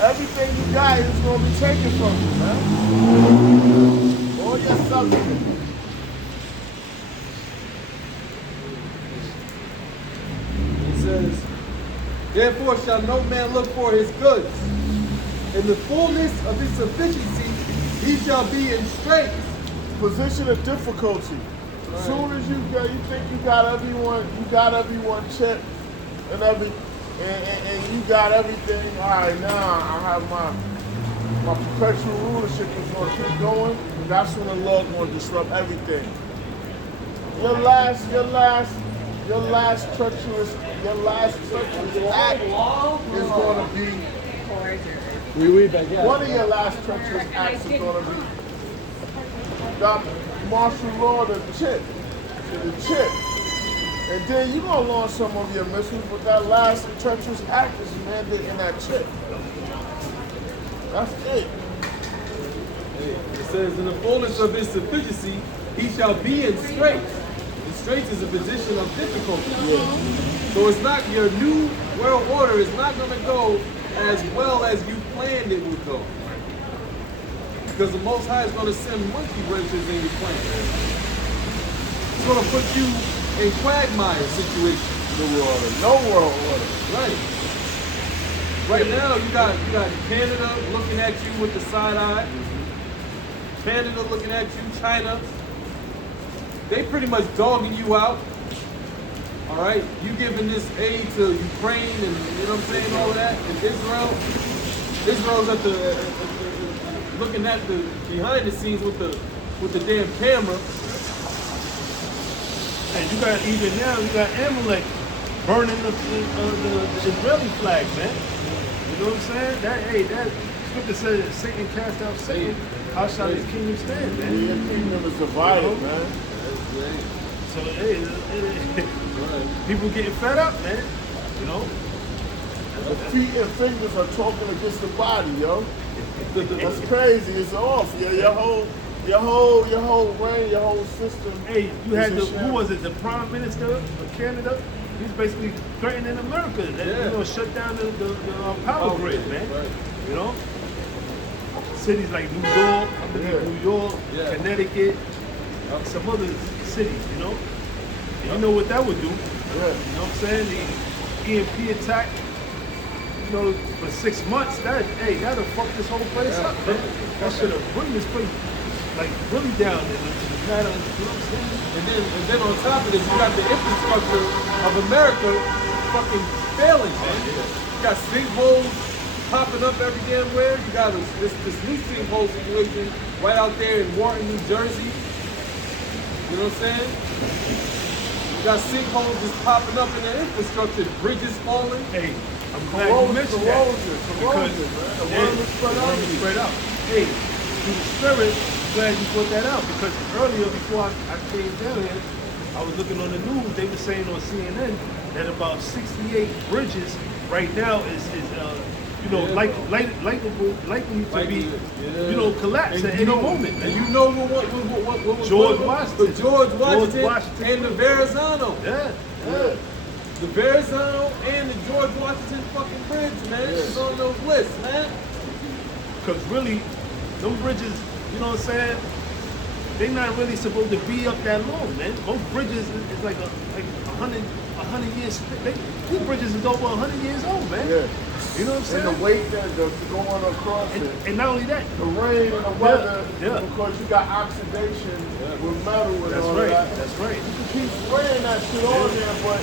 Everything you got is going to be taken from you, man. All your substance. He says, therefore shall no man look for his goods. In the fullness of his sufficiency, he shall be in strength. Position of difficulty. As soon as you think you got everyone checked and you got everything. All right, now I have my perpetual rulership is going to keep going. And that's when the Lord going to disrupt everything. Your last treacherous act is going to be. One of your last treacherous acts is going to be martial law, the chip. And then you're going to launch some of your missiles, but that last treacherous act is mandated in that chip. That's it. It says, in the fullness of his sufficiency, he shall be in strength. The Straits is a position of difficulty. So it's not, your new world order is not going to go as well as you planned it would go. Because the Most High is going to send monkey wrenches in your plan. It's going to put you in quagmire situation. No world order. Right. Right now, you got Canada looking at you with the side eye. Canada looking at you, China. They pretty much dogging you out. All right, you giving this aid to Ukraine and you know what I'm saying, all of that, and Israel's at the looking at the behind the scenes with the damn camera. And you got even now, you got Amalek burning the Israeli flag, man. You know what I'm saying? That scripture says Satan cast out Satan. How shall his kingdom stand, man? Your kingdom is divided, man. So people getting fed up, man. You know? The feet and fingers are talking against the body, yo. That's crazy. It's off. Yeah, your whole reign, your whole system. Hey, you had who was it? The Prime Minister of Canada. He's basically threatening America. They're gonna shut down the power grid, man. Right. You know? Cities like New York, Connecticut, some other cities, you know? And you know what that would do. You know what I'm saying? The EMP attack, you know, for 6 months, that'll fuck this whole place up, man. That should have bring this place like really down in the matter, you know what I'm saying? And then on top of this, you got the infrastructure of America fucking failing, man. You got sinkholes popping up every damn where. You got this new sinkhole situation right out there in Wharton, New Jersey. You know what I'm saying? You got sinkholes just popping up in the infrastructure, bridges falling. Hey, I'm glad you mentioned that. Corrosion, man. The worm is spread out. Hey, through the spirit, I'm glad you put that out because earlier before I came down here, I was looking on the news. They were saying on CNN that about 68 bridges right now is likely to be, collapse at any moment. And you know what was George Washington. The George Washington and the Verrazano. Yeah. The Verrazano and the George Washington fucking bridge, man. It's on those lists, man. Because really, them bridges, you know what I'm saying? They're not really supposed to be up that long, man. Most bridges is like 100 years. These bridges is over 100 years old, man. Yeah. You know what I'm saying? And the weight that goes on across it. And not only that, The rain and the weather, Yeah. because you got oxidation with metal and all that. That's right. You can keep spraying that shit on there, but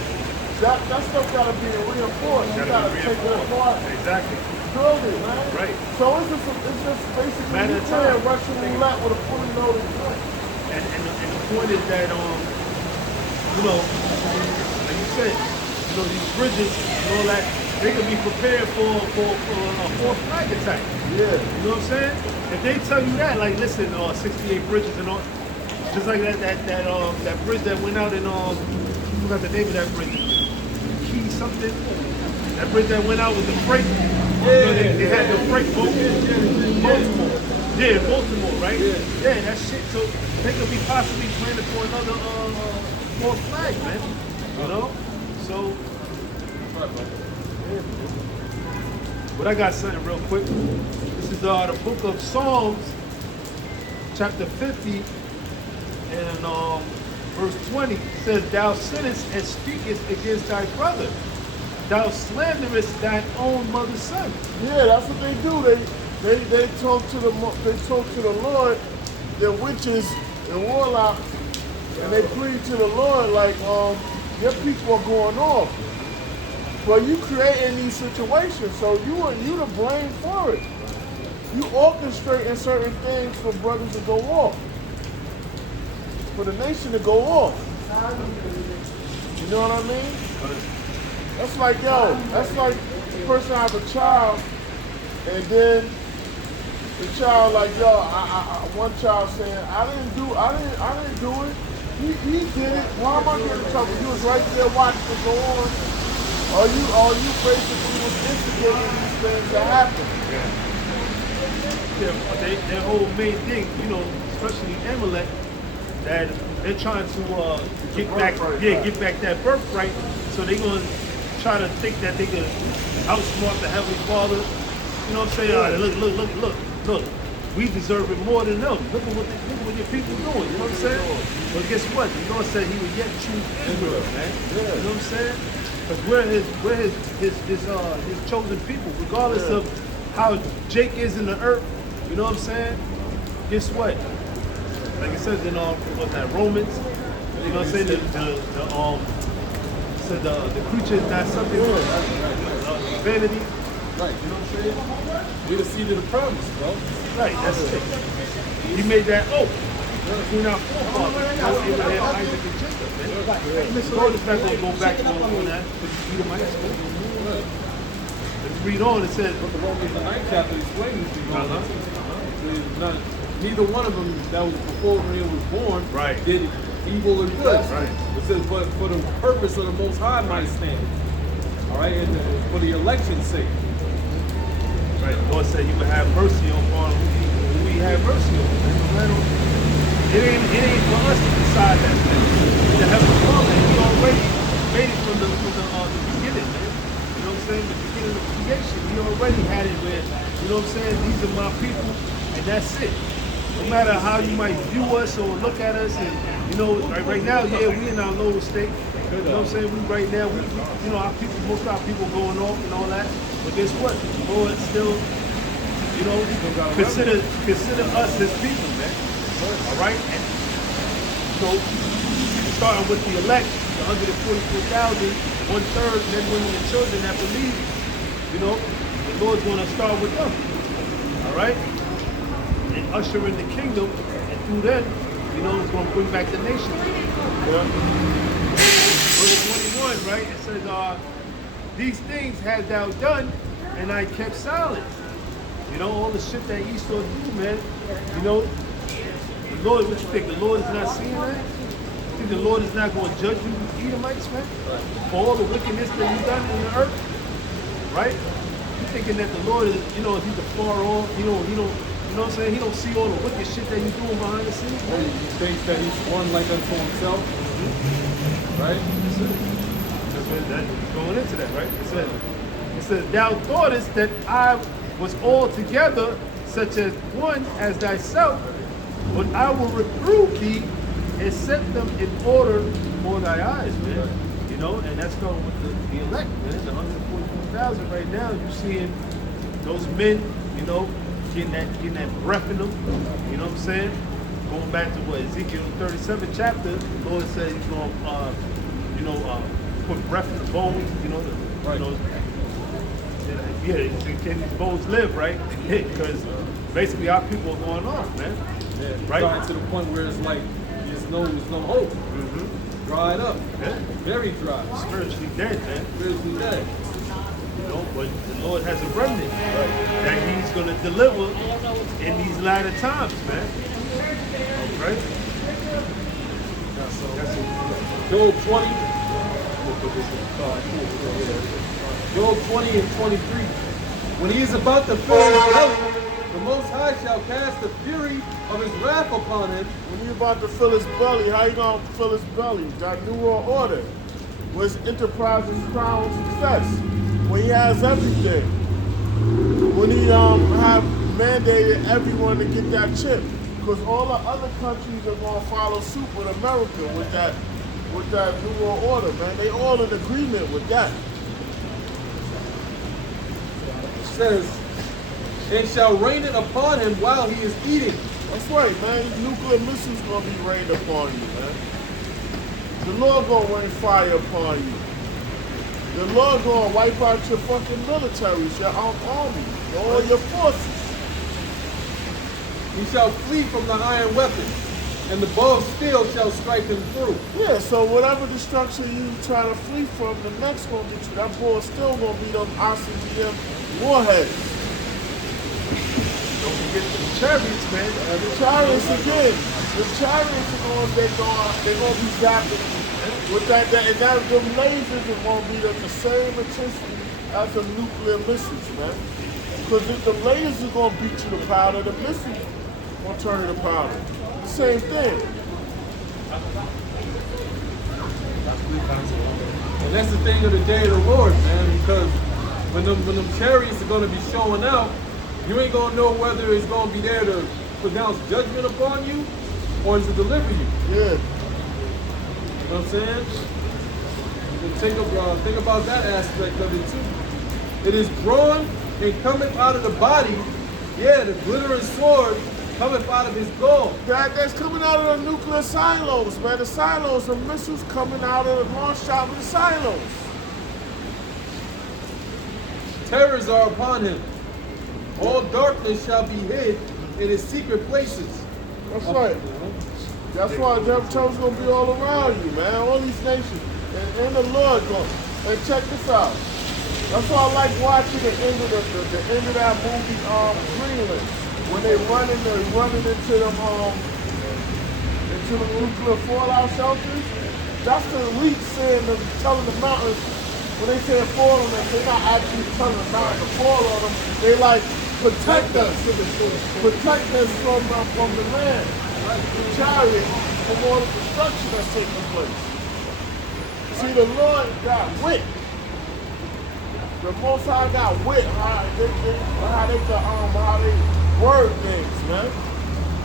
that stuff gotta be reinforced. You gotta take it apart. Exactly. Build it, man. Right. So it's just basically Matter you of playing time. Russian roulette with a fully loaded gun. And the point is that you know, like you said, you know, these bridges and all that, they can be prepared for a fourth flag attack. Yeah. You know what I'm saying? If they tell you that, like, listen, 68 bridges and all, just like that bridge that went out in I forgot the name of that bridge. Key something. That bridge that went out with the freight. They had the freight boat. Baltimore. Yeah, Baltimore, right? Yeah, that shit. So they could be possibly planning for another fourth flag, man. You know? So. But I got something real quick. This is the book of Psalms, chapter 50, and verse 20. It says, "Thou sinnest and speakest against thy brother. Thou slanderest thine own mother's son." Yeah, that's what they do. They talk to the Lord. They're witches and warlocks, and they plead to the Lord like, your people are going off. Well, you creating these situations, so you to blame for it. You orchestrating certain things for brothers to go off, for the nation to go off. You know what I mean? That's like the person have a child, and then the child like, one child saying, I didn't do it. He did it. Why am I getting in trouble? You was right there watching it go on. Or you basically was instigating these things to happen. Yeah, their whole main thing, you know, especially Amalek, that they're trying to get back that birthright. So they're gonna try to think that they can outsmart the Heavenly Father. You know what I'm saying? All right, look. We deserve it more than them. Look at what your people doing. You know what I'm saying? But guess what? The Lord said He would yet choose Israel, man. You know what I'm saying? Because we're his chosen people, regardless of how Jake is in the earth. You know what I'm saying? Guess what? Like it says in what's that, Romans. You know what I'm saying? The creature is not subject to vanity. Right. You know what I'm saying? We're the seed of the promise, bro. Right, that's it. He made that oath between our forefathers. That's Abraham, Isaac, and Jacob, man. The Lord is not going to go back on that because you might have. Let's read on. It says, But the Romans, the 9th chapter, explains these things. Neither one of them that was before Abraham was born did evil or good. Right. It says, but for the purpose of the Most High might stand. All right, and for the election's sake. Right. The Lord said He would have mercy on who He had mercy on. It ain't for us to decide that thing. The Heavenly Father, He already made it from the beginning, man. You know what I'm saying? The beginning of creation. He already had it where, you know what I'm saying? These are my people, and that's it. No matter how you might view us or look at us, and you know, right now, yeah, we in our lower state. You know what I'm saying? We right now, we you know, our people, most of our people going off and all that. But guess what? The Lord still, you know, consider us His people, man. All right? And, you know, starting with the elect, the 144,000, 1/3, men, women, and children that believe, you know, the Lord's going to start with them. All right? And usher in the kingdom, and through them, you know, it's going to bring back the nation. Verse 21, right? It says, these things hast thou done, and I kept silent. You know, all the shit that Esau do, man. You know, the Lord, what you think? The Lord is not seeing that? You think the Lord is not going to judge you, Edomites, man? For all the wickedness that you've done in the earth? Right? You thinking that the Lord is, you know, He's afar off, you know what I'm saying? He don't see all the wicked shit that you're doing behind the scenes. Right? He thinks that He's one like unto Himself. Right? That's it. That's going into that, right? It says, thou thoughtest that I was altogether such as one as thyself, but I will reprove thee and set them in order for thy eyes, man. You know, and that's going with the elect, man. The 144,000 right now, you're seeing those men, you know, getting that breath in them. You know what I'm saying? Going back to what Ezekiel 37 chapter, the Lord said He's going to, put breath in the bones. You know, can these bones live, right? Because basically our people are going off, man. Yeah, right? Starting to the point where it's like there's no hope. Dried up. Yeah. Very dry. Spiritually dead, man. Spiritually dead. You know, but the Lord has a remnant that He's going to deliver in these latter times, man. Okay? Job 20. Job 20 and 23. When he is about to fill his belly, the Most High shall cast the fury of His wrath upon him. When you about to fill his belly, how you gonna fill his belly? That New World Order. Was Enterprise's crown success? When he has everything. When he have mandated everyone to get that chip. Because all the other countries are gonna follow suit with America with that New World Order, man. They all in agreement with that. It says, and shall rain it upon him while he is eating. That's right, man. Nuclear missiles gonna be rained upon you, man. The Lord gonna rain fire upon you. The Lord gonna wipe out your fucking militaries, your army, all your forces. He shall flee from the iron weapon, and the bow of steel shall strike him through. Yeah, so whatever destruction you trying to flee from, the next gonna get you. That boy still gonna be them ICBM warheads. Don't forget the chariots, man. The chariots again. The chariots are gonna be zapping with that and them lasers are gonna be the same intensity as the nuclear missiles, man. Because if the lasers are gonna beat you to powder, the missiles gonna turn you to powder. The same thing. And that's the thing of the day of the Lord, man, because when them chariots are going to be showing out, you ain't going to know whether it's going to be there to pronounce judgment upon you or to deliver you. Yeah. You know what I'm saying? Think about that aspect of it too. It is drawn and cometh out of the body, yeah, the glittering sword cometh out of his gall. That's coming out of the nuclear silos, man. The silos, the missiles coming out of the launch out of the silos. Terrors are upon him. All darkness shall be hid in his secret places. That's right. That's why the devil's gonna be all around you, man. All these nations. And the Lord going. And check this out. That's why I like watching the end of the end of that movie, Greenland. When they running into them into the nuclear fallout shelters. That's the elite saying telling the mountains when they say fall on them, they're not actually telling the mountain to fall on them. They like protect us from the land, the chariots, from all the destruction that's taking place. See, the Lord got wit. The Most High got wit. How they word things, man.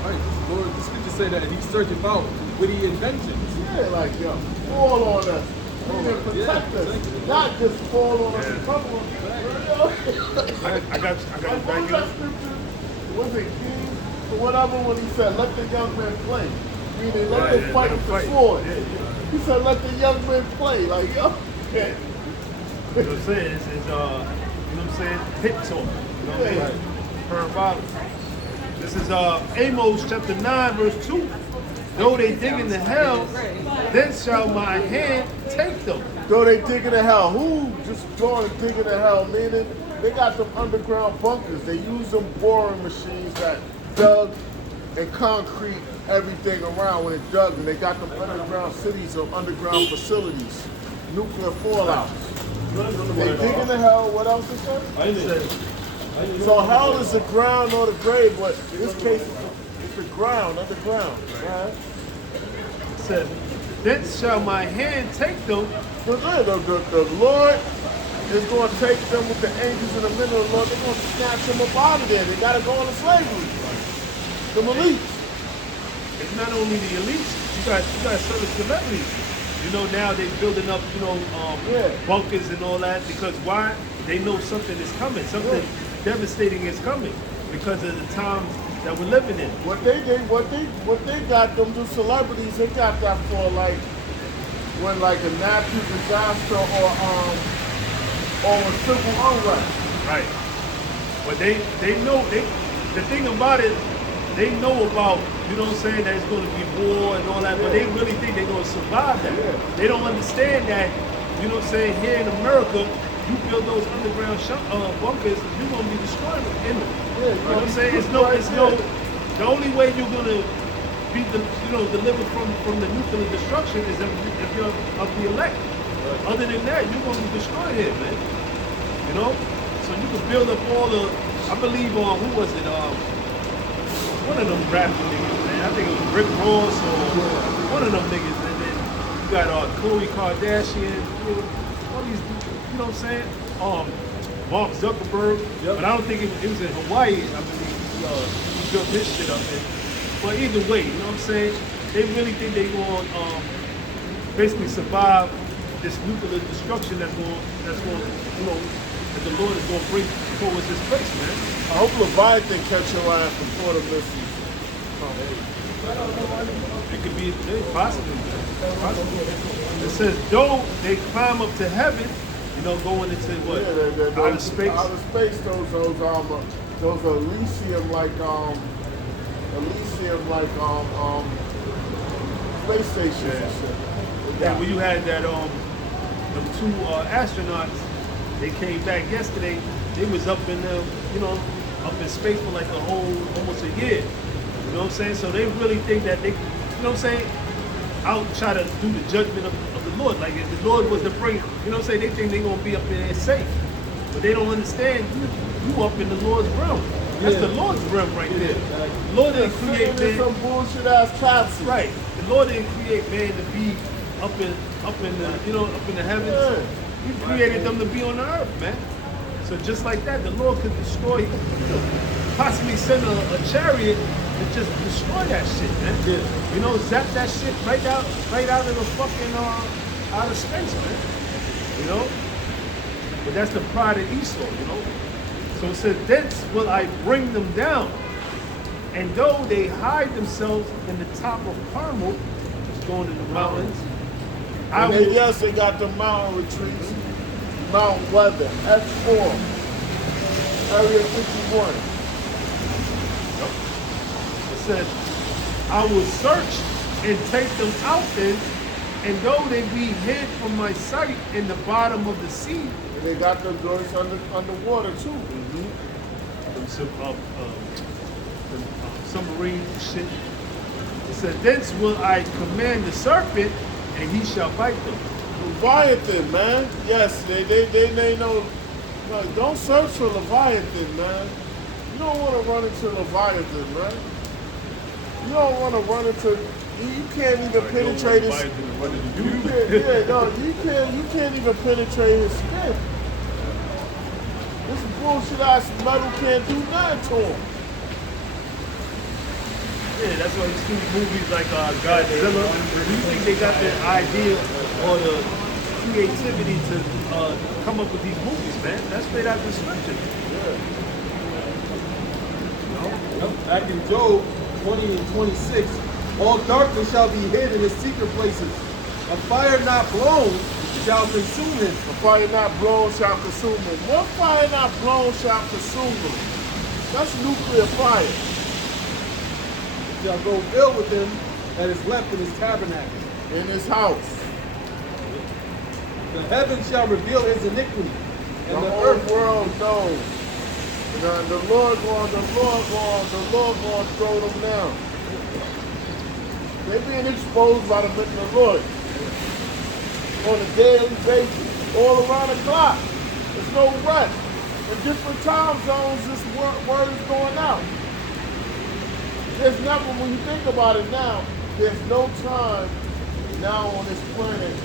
Right, Lord, the scripture say that he searcheth out witty inventions. Yeah, like yo, fall on us. Protect us, not just fall on us and cover us. I got you. Like, that scripture, was it King or whatever, when he said, let the young men play? Meaning, let them fight with the sword. He said, let the young men play. Like, yo, yeah. You know what I'm saying? It's you know what I'm saying? Pit talk. You know what I mean? Parabolic. This is Amos chapter 9, verse 2. Though they dig into hell, then shall my hand take them. Though they dig into hell, who just going and dig into hell? Meaning, they got them underground bunkers. They use them boring machines that dug and concrete everything around when it dug, and they got them underground cities or underground facilities, nuclear fallouts. They dig into hell. What else is that? So hell is the ground or the grave, but in this case, it's the ground, underground. Right? It says, then shall my hand take them. The Lord is going to take them with the angels in the middle of the Lord. They're going to snatch them up out of there. They got to go into slavery. The elites. It's not only the elites, you got certain celebrities. You know, now they're building up, bunkers and all that, because why? They know something is coming, something devastating is coming because of the times that we're living in. What they got them do celebrities, they got that for like when like a natural disaster or a civil unrest. Right. But they know the thing about it, they know about, you know what I'm saying, that it's going to be war and all that, but they really think they're going to survive that. Yeah. They don't understand that, you know what I'm saying, here in America, you build those underground bunkers, you're going to be destroyed in them. Yeah, you know what I'm saying? The only way you're going to be, delivered from the nuclear destruction is if you're of the elect. Right. Other than that, you're going to be destroyed here, man. You know? So you can build up all the, I believe on, who was it? One of them rap niggas, man. I think it was Rick Ross or one of them niggas. And then you got Khloe Kardashian, all these, you know what I'm saying? Mark Zuckerberg. Yep. But I don't think it was in Hawaii. I believe he built his shit up there. But either way, you know what I'm saying? They really think they're going to basically survive this nuclear destruction that's going, that the Lord is going to bring towards this place, man. I hope Leviathan catch your ass before the missiles. It could be possible. It says, though they climb up to heaven, going into what? Yeah, outer space. Outer space, those Elysium space stations and shit. Yeah, when you had that them two astronauts, they came back yesterday. They was up in up in space for like almost a year. You know what I'm saying? So they really think that they, you know what I'm saying? I'll try to do the judgment of the Lord. Like if the Lord was to bring, you know what I'm saying? They think they're gonna be up in there safe, but they don't understand you up in the Lord's realm. That's the Lord's realm right there. The Lord didn't create man. Some bullshit ass capsule. Right. The Lord didn't create man to be up in the heavens. Yeah. He created them to be on the earth, man. So just like that, the Lord could destroy, possibly send a chariot to just destroy that shit, man. Yeah. You know, zap that shit right out in the fucking outer space, man. You know? But that's the pride of Esau, you know? So it says, thence will I bring them down. And though they hide themselves in the top of Carmel, which is going to the mountains, I will. Yes, they got the mountain retreats, Mount Weather, F4, Area 51. It says, I will search and take them out then, and though they be hid from my sight in the bottom of the sea. And they got the doors underwater too. Some submarine shit. It said, thence will I command the serpent, and he shall bite them. Leviathan, man. Yes, they know. No, don't search for Leviathan, man. You don't want to run into Leviathan, man. You don't want to run into. You can't even penetrate his. You can't even penetrate his skin. This bullshit ass metal can't do nothing to him. Yeah, that's why you see movies like Godzilla. Do you think they got the idea or the creativity to come up with these movies, man? That's straight out the scripture. Back in Job 20 and 26, all darkness shall be hid in his secret places. A fire not blown shall consume him. A fire not blown shall consume him. One fire not blown shall consume him. That's nuclear fire. Shall go ill with him that is left in his tabernacle. In his house. The heavens shall reveal his iniquity, and The the whole earth world knows. And the Lord going to throw them down. They're being exposed by the Lord on a daily basis, all around the clock. There's no rest. In different time zones, this word is going out. There's never, when you think about it now, there's no time now on this planet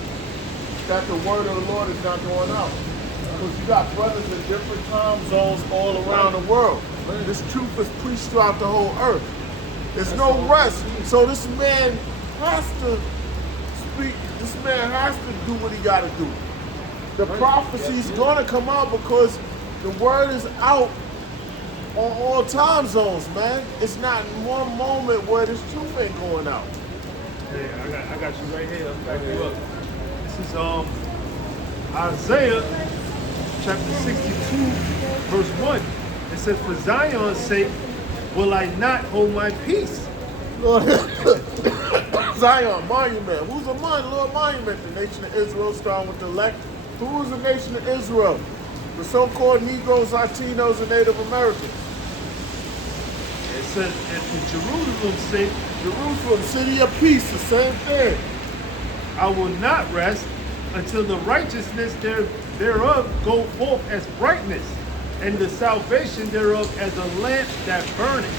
that the word of the Lord is not going out. Because you got brothers in different time zones all around the world. This truth is preached throughout the whole earth. There's no rest. So this man has to speak, this man has to do what he got to do. The prophecy's going to come out because the word is out on all time zones, man. It's not one moment where this truth ain't going out. Yeah, I got you right here. I'll back you up. This is Isaiah chapter 62, verse 1. It says, for Zion's sake will I not hold my peace. Lord, Zion, monument. Who's a Lord monument? The nation of Israel, starting with the elect. Who is the nation of Israel? The so-called Negroes, Latinos, and Native Americans. It says, and for Jerusalem's sake, Jerusalem, city of peace, the same thing. I will not rest until the righteousness thereof go forth as brightness, and the salvation thereof as a lamp that burneth.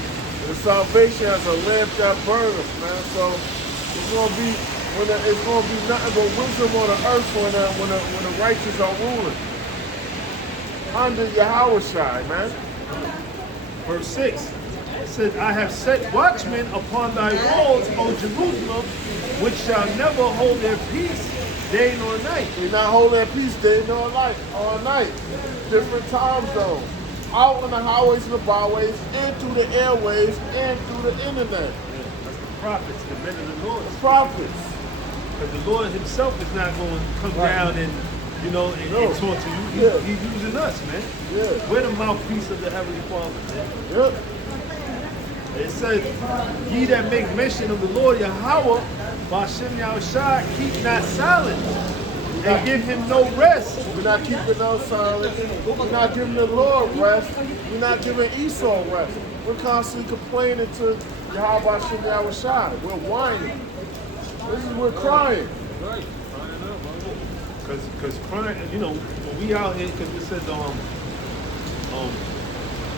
The salvation has a lamp that burneth, man. So it's gonna be it's gonna be nothing but wisdom on the earth when the righteous are ruling. Under Yahushua, man. Verse 6. It says, I have set watchmen upon thy walls, O Jerusalem, which shall never hold their peace day nor night. They're not holding their peace day nor night, all night. Different time zones. Out on the highways and the byways, and through the airwaves, and through the internet. That's the prophets, the men of the Lord. The prophets. Because the Lord himself is not going to come down and, and talk to you. He's using us, man. Yeah. We're the mouthpiece of the Heavenly Father, man. Yep. It says, ye that make mention of the Lord Yahweh, Ba'ashem Yahushua, keep not silent, and give him no rest. We're not keeping no silence. We're not giving the Lord rest. We're not giving Esau rest. We're constantly complaining to Yahweh Shem Yahushua. We're whining. We're crying. Right. Because crying, when we out here, because it says,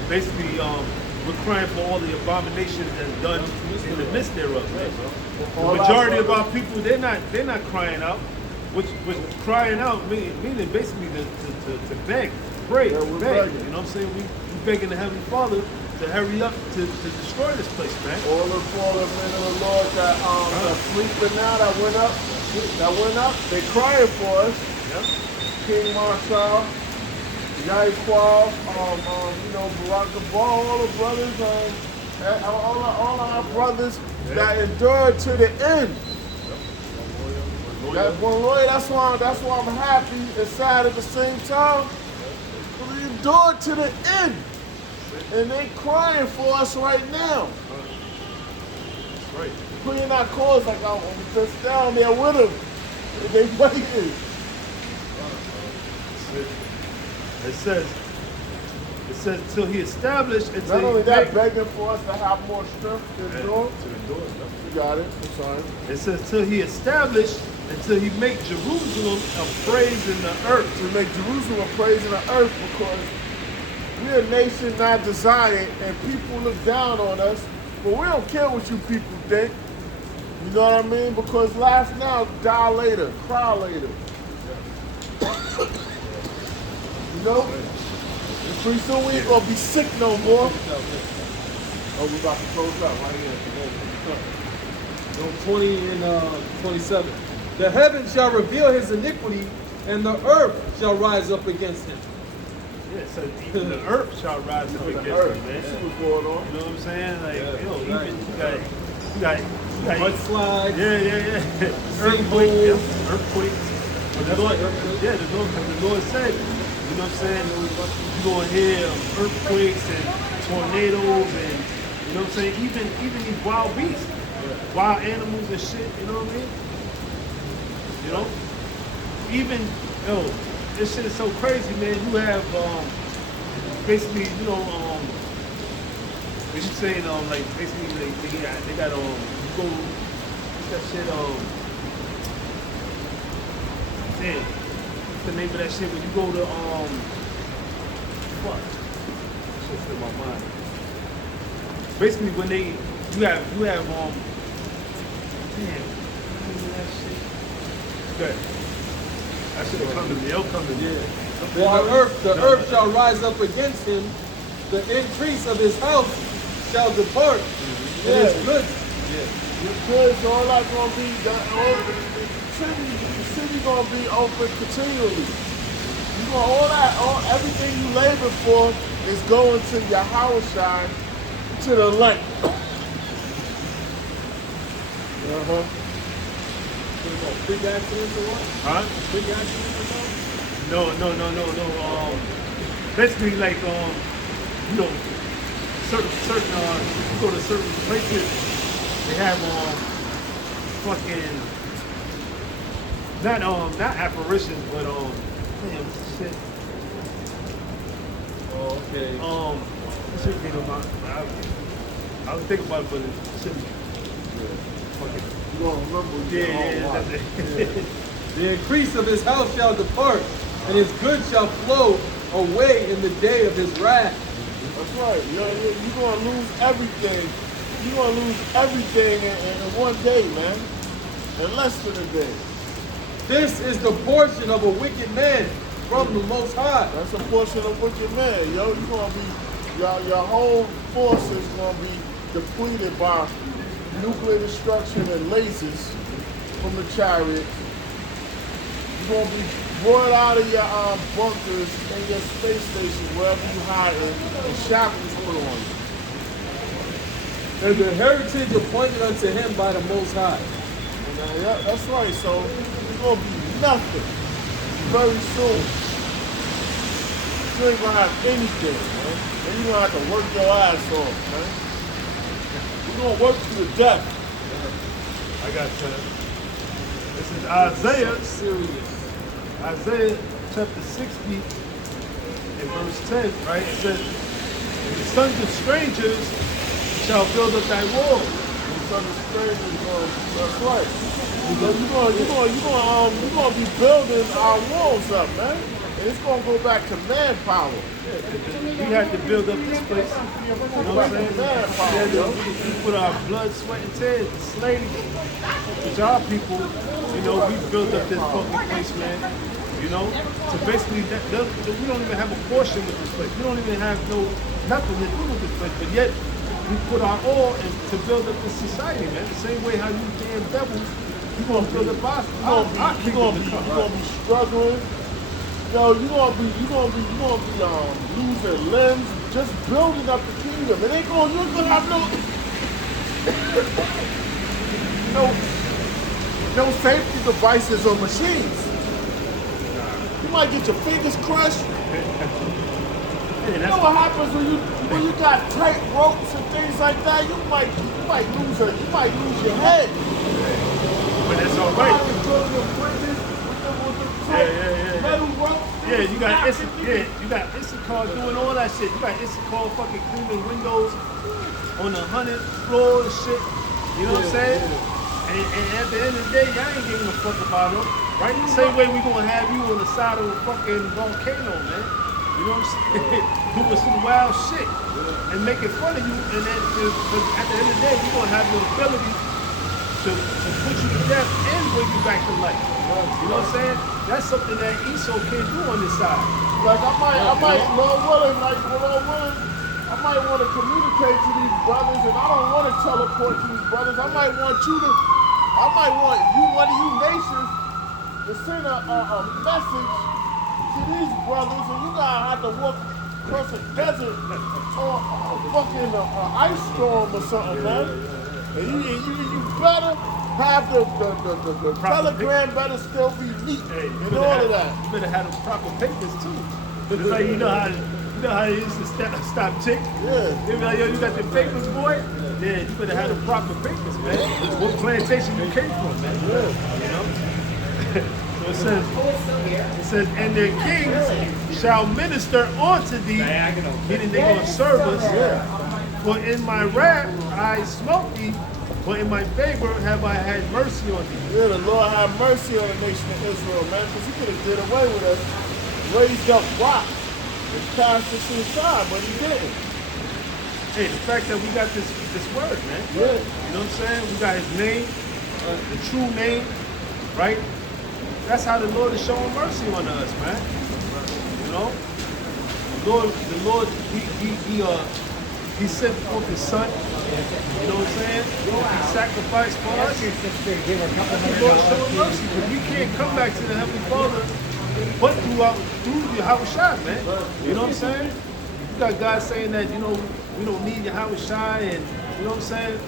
basically, We're crying for all the abominations that's done in the midst thereof, man. The majority of our people, they're not crying out. Which crying out meaning basically to beg, pray, Yeah, beg. begging. You know what I'm saying? We begging the Heavenly Father to hurry up to destroy this place, man. All the fallen men of the Lord that sleeping now, that went up, they crying for us. Yeah. King Marshall, Yaiqual, Barack Obama, all the brothers, all our brothers that endured to the end. That's one lawyer. That's why I'm happy and sad at the same time. We endured to the end, and they crying for us right now. That's right. Putting our cause like I'm just down there with them. They waiting. It says till he established. Not only that, begging for us to have more strength to endure. You got it. I'm sorry. It says till he established until he make Jerusalem a praise in the earth. To make Jerusalem a praise in the earth, because we're a nation not desired and people look down on us, but we don't care what you people think. You know what I mean? Because laugh now, die later, cry later. You know? And pretty soon we ain't gonna be sick no more. Oh, we about to close out right here. 20 and 27. The heavens shall reveal his iniquity, and the earth shall rise up against him. Yeah, so even the earth shall rise up against Earth, him, man. this is what's going on. You know what I'm saying? Like, Yeah, even right. you got Mudslide. Yeah. Sinkhole. Earthquakes. But the Lord, the Lord said, you know what I'm saying? You're gonna hear earthquakes and tornadoes and you know what I'm saying? Even these wild beasts, wild animals and shit. You know what I mean? You know, even this shit is so crazy, man. You have basically, what you saying? Like basically, they got you go, what's that shit? Damn, what's the name of that shit? When you go to fuck, shit's in my mind. Basically, when you have damn, that shit. Good. That should have come to me. It'll come to me. The earth shall rise up against him. The increase of his house shall depart. And his goods. Your goods, all that gonna be done. The city gonna be open continually. You gonna everything you labor for is going to Yahushua, to the light. Big accidents or what? Huh? Big accidents or something? No. Basically, like certain you go to certain places, they have fucking not apparitions, but damn shit. Oh, okay. Shit came about. I was thinking about it, but it shouldn't. Fucking. You gonna remember? Yeah. The increase of his house shall depart, and his goods shall flow away in the day of his wrath. That's right. You're gonna lose everything. You're gonna lose everything in one day, man. In less than a day. This is the portion of a wicked man from the Most High. That's a portion of wicked man, yo. You're gonna be your whole force is gonna be depleted by nuclear destruction and lasers from the chariots. You're gonna be brought out of your bunkers and your space station, wherever you hide and shackles put on you. And the heritage appointed unto him by the Most High. Yeah, that's right. So it's gonna be nothing very soon. You ain't gonna have anything, man. And you're gonna have to work your ass off, man. We're gonna work to the death. I got you. This is Isaiah. Serious. Isaiah chapter 60 and verse 10, right? It says, "And the sons of strangers shall build up thy wall." That's right. You're gonna be building our walls up, man. And it's going to go back to manpower. We had to build up this place. You know what I'm saying? We put our blood, sweat, and tears, slaves, which our people, you know, we built up this fucking place, man. You know? So basically, we don't even have a portion with this place. We don't even have nothing to do with this place. But yet, we put our all in to build up this society, man. The same way how you damn devils, you gonna build up our you gonna be struggling. Yo, you gonna be losing limbs just building up the kingdom. It ain't gonna, you're gonna have no safety devices or machines. You might get your fingers crushed. You know what happens when you got tight ropes and things like that? You might lose your head. But that's all right. Metal ropes. Yeah, you got Issachar doing all that shit. You got Issachar fucking cleaning windows on the 100th floor and shit. You know what I'm saying? And at the end of the day, y'all ain't giving a fuck about them. Right? The same way we gonna have you on the side of a fucking volcano, man. You know what I'm saying? Doing some wild shit and making fun of you. And then at the end of the day, we're gonna have the ability to put you to death and bring you back to life. You know what I'm saying? That's something that Esau can't do on this side. Like I might, Lord willing, I might want to communicate to these brothers, and I don't want to teleport to these brothers. I might want one of you nations, to send a message to these brothers, and you gotta have to walk across a desert or a fucking ice storm or something, man. And you better have the telegram better still be neat and all of that. You better have the proper papers too. It's like you know how they used to stop chicks. Yeah. They be like, yo, you got your papers, boy? Yeah, you better have the proper papers, man. What plantation you came from, man? Yeah. You know? So it says, and their kings shall minister unto thee, meaning they're going to serve us. Yeah. For in my wrath I smote thee, but in my favor have I had mercy on thee. Yeah, the Lord have mercy on the nation of Israel, man, because he could have did away with us, raised up rocks, and cast us to the side, but he didn't. Hey, the fact that we got this word, man. Yeah. You know what I'm saying? We got his name, the true name, right? That's how the Lord is showing mercy on us, man. You know? The Lord, he sent forth his son. You know what I'm saying? He sacrificed for us. The Lord showing mercy, because we can't come back to the Heavenly Father but through Yahushua, man. You know what I'm saying? You got God saying that, you know, we don't need Yahushua, and you know what I'm saying?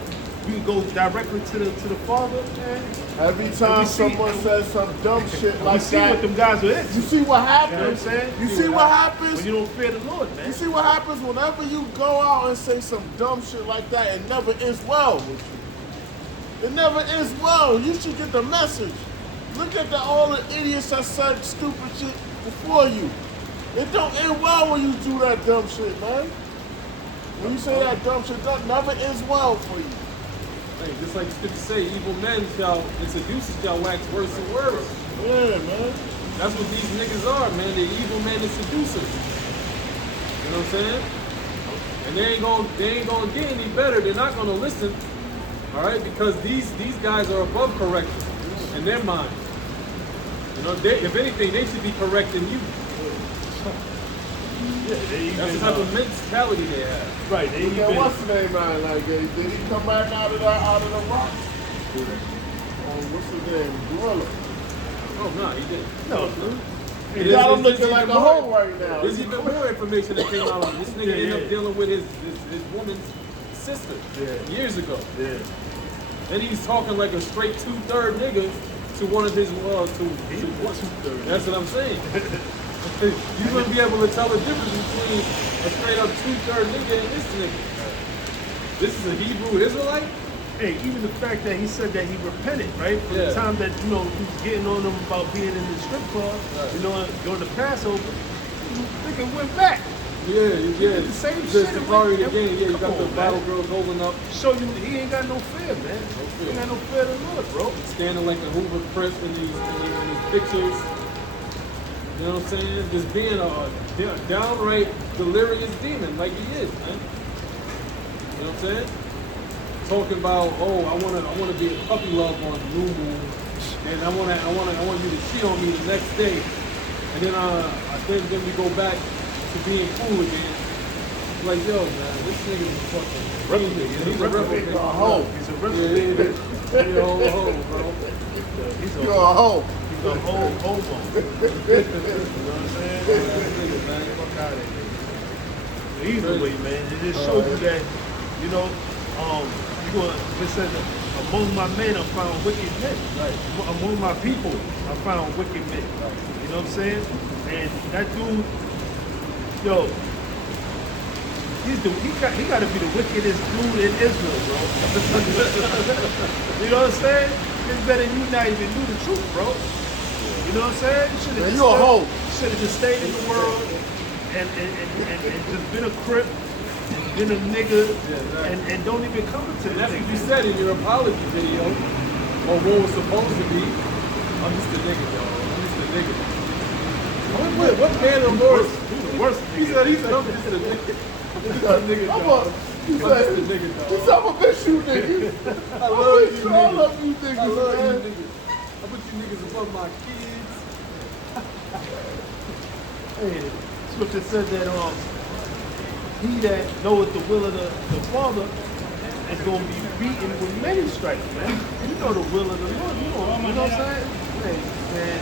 We can go directly to the Father, man. Every time someone says some dumb shit like see that, what them guys are into. you see what happens? You know what I'm saying? You see what happens? When you don't fear the Lord, man. You see what happens whenever you go out and say some dumb shit like that, it never ends well with you. It never ends well. You should get the message. Look at all the idiots that said stupid shit before you. It don't end well when you do that dumb shit, man. When you say that dumb shit, that never ends well for you. Hey, just like Scripture say, evil men and seducers shall wax worse and worse. Yeah, man. That's what these niggas are, man. They're evil men and seducers. You know what I'm saying? And they ain't gonna get any better. They're not gonna listen. All right, because these guys are above correction in their mind. You know, if anything, they should be correcting you. Yeah, that's the type of mentality they have. Right. What's the name out like that? Did he come back out of the rock? What's his name? Gorilla. Oh no, he didn't. No. He got him looking like a hoe right now. There's even more information that came out on this nigga ended up dealing with his woman's sister years ago. Yeah. Then he's talking like a straight 2/3 nigga to one of his that's what I'm saying. You wouldn't be able to tell the difference between a straight up 2/3 nigga and this nigga. This is a Hebrew Israelite? Hey, even the fact that he said that he repented, right? From the time that, you know, he was getting on them about being in the strip club, you know, during the Passover, nigga went back. Yeah. The same shit. The part of the game, you got the battle girls holding up. Show you he ain't got no fear, man. He ain't got no fear of the Lord, bro. Standing like the Hoover Press in these pictures. You know what I'm saying? Just being a downright delirious demon like he is, man. You know what I'm saying? Talking about, oh, I wanna be a puppy love on the new moon, and I want you to cheat on me the next day, and then then we go back to being cool again. Like, yo, man, this nigga is fucking reprobate. He's a reprobate. He's a hoe. He's a reprobate. He's a hoe, bro. He's a You're a hoe. He's a whole homo. You know what I'm saying? Fuck out of here. Either way, man, it just shows you that, you know, it says, among my men I found wicked men. Right. Among my people I found wicked men. Right. You know what I'm saying? And that dude, yo, he got to be the wickedest dude in Israel, bro. You know what I'm saying? It's better you not even do the truth, bro. You know what I'm saying? You should have just stayed in the world and just been a crip, been a nigga, and don't even come into And that's thing. what you said in your apology video, or what was supposed to be. I'm just a nigga, dog. I'm just a nigga. What man of worse? He's the worst He said, I'm just a nigga. I'm just a nigga, dog. He I'm said, just a nigga, dog. he's up a bitch, you niggas. I love you, I niggas. love you I niggas, love you, man. niggas. I put you niggas above my kids. Hey, scripture said that he that knoweth the will of the Father is going to be beaten with many stripes, man. You know the will of the Lord. You know what I'm saying? Hey, man,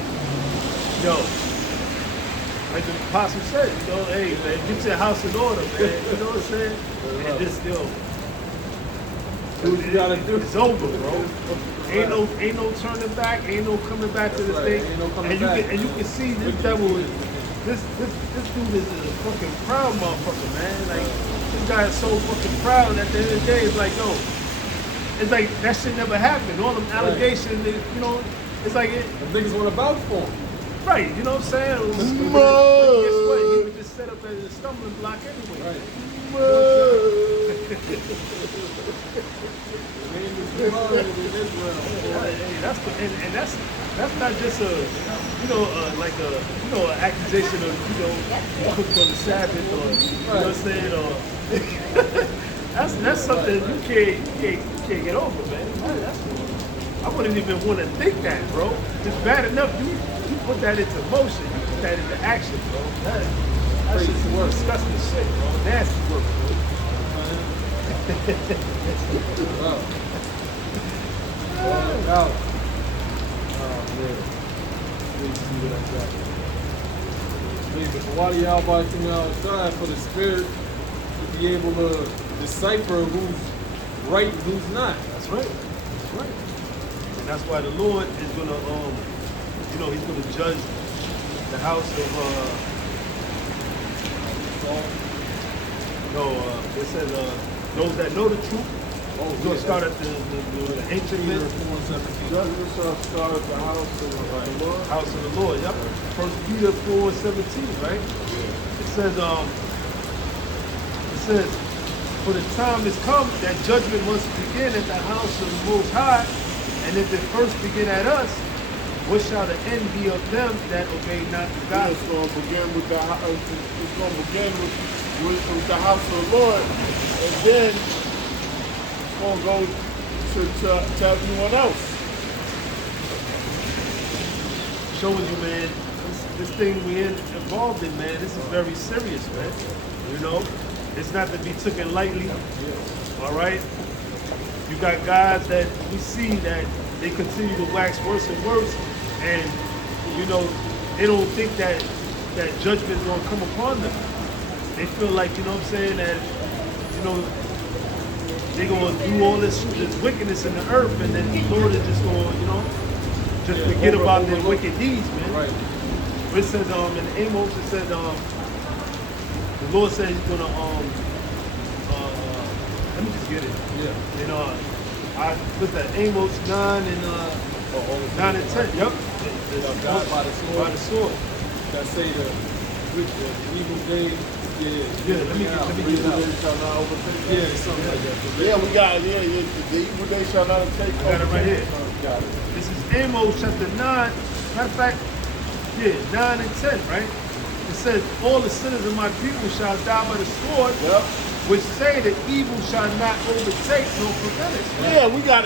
yo, like the apostle said, you know, hey, man, get your house in order, man. You know what I'm saying? And this, yo, dude, You gotta do. it's over, bro. Ain't no turning back. Ain't no coming back to this right. thing. Ain't no coming and you back. can see this devil is this dude is a fucking proud motherfucker, man. Like this guy is so fucking proud. And at the end of the day, it's like, yo, it's like that shit never happened. All them allegations, you know, it's like it. The niggas want to vouch for him. Right, you know what I'm saying? But guess what? He was just set up as a stumbling block anyway. Right. Hey, that's not just a an accusation of you cooked on the Sabbath or you know what I'm saying or that's something you can't get over, man. I wouldn't even want to think that, bro. It's bad enough you put that into motion, you put that into action, bro. That's just some disgusting shit, bro. Nasty work, bro. Oh, man. Let me see what I got. Why do y'all buy coming outside for the spirit to be able to decipher who's right and who's not? That's right. That's right. And that's why the Lord is gonna he's gonna judge the house of it says those that know the truth. He's gonna start at the ancient men. Judgment shall start at the house of the Lord. House of the Lord, yep. 1 Peter 4:17, right? It says, for the time has come that judgment must begin at the house of the Most High, and if it first begin at us, what shall the end be of them that obey not the God? It's going to begin with the house. It's going to begin with the house of the Lord, and then it's going to go to everyone else. Showing you, man, this thing we're involved in, man, this is very serious, man. You know, it's not to be taken lightly. All right. You got guys that we see that they continue to wax worse and worse, and you know they don't think that judgment is gonna come upon them. They feel like, you know what I'm saying, that they're gonna do all this wickedness in the earth, and then the Lord is just gonna, just forget about their wicked deeds, man. Right. It says in Amos, it says the Lord said he's gonna let me just get it. Yeah. I put that Amos 9 and 9 and 10. Yep. God by the sword. By the sword. That say the evil day. Yeah, let me get it out. Yeah, something like that. Yeah, we got the evil day shall not take. I got it right here. Got it. This is Amos chapter 9. Matter of fact, Yeah, 9 and 10, right? It says, all the sinners of my people shall die by the sword, Yep. which say that evil shall not overtake nor prevent it. Yeah, we got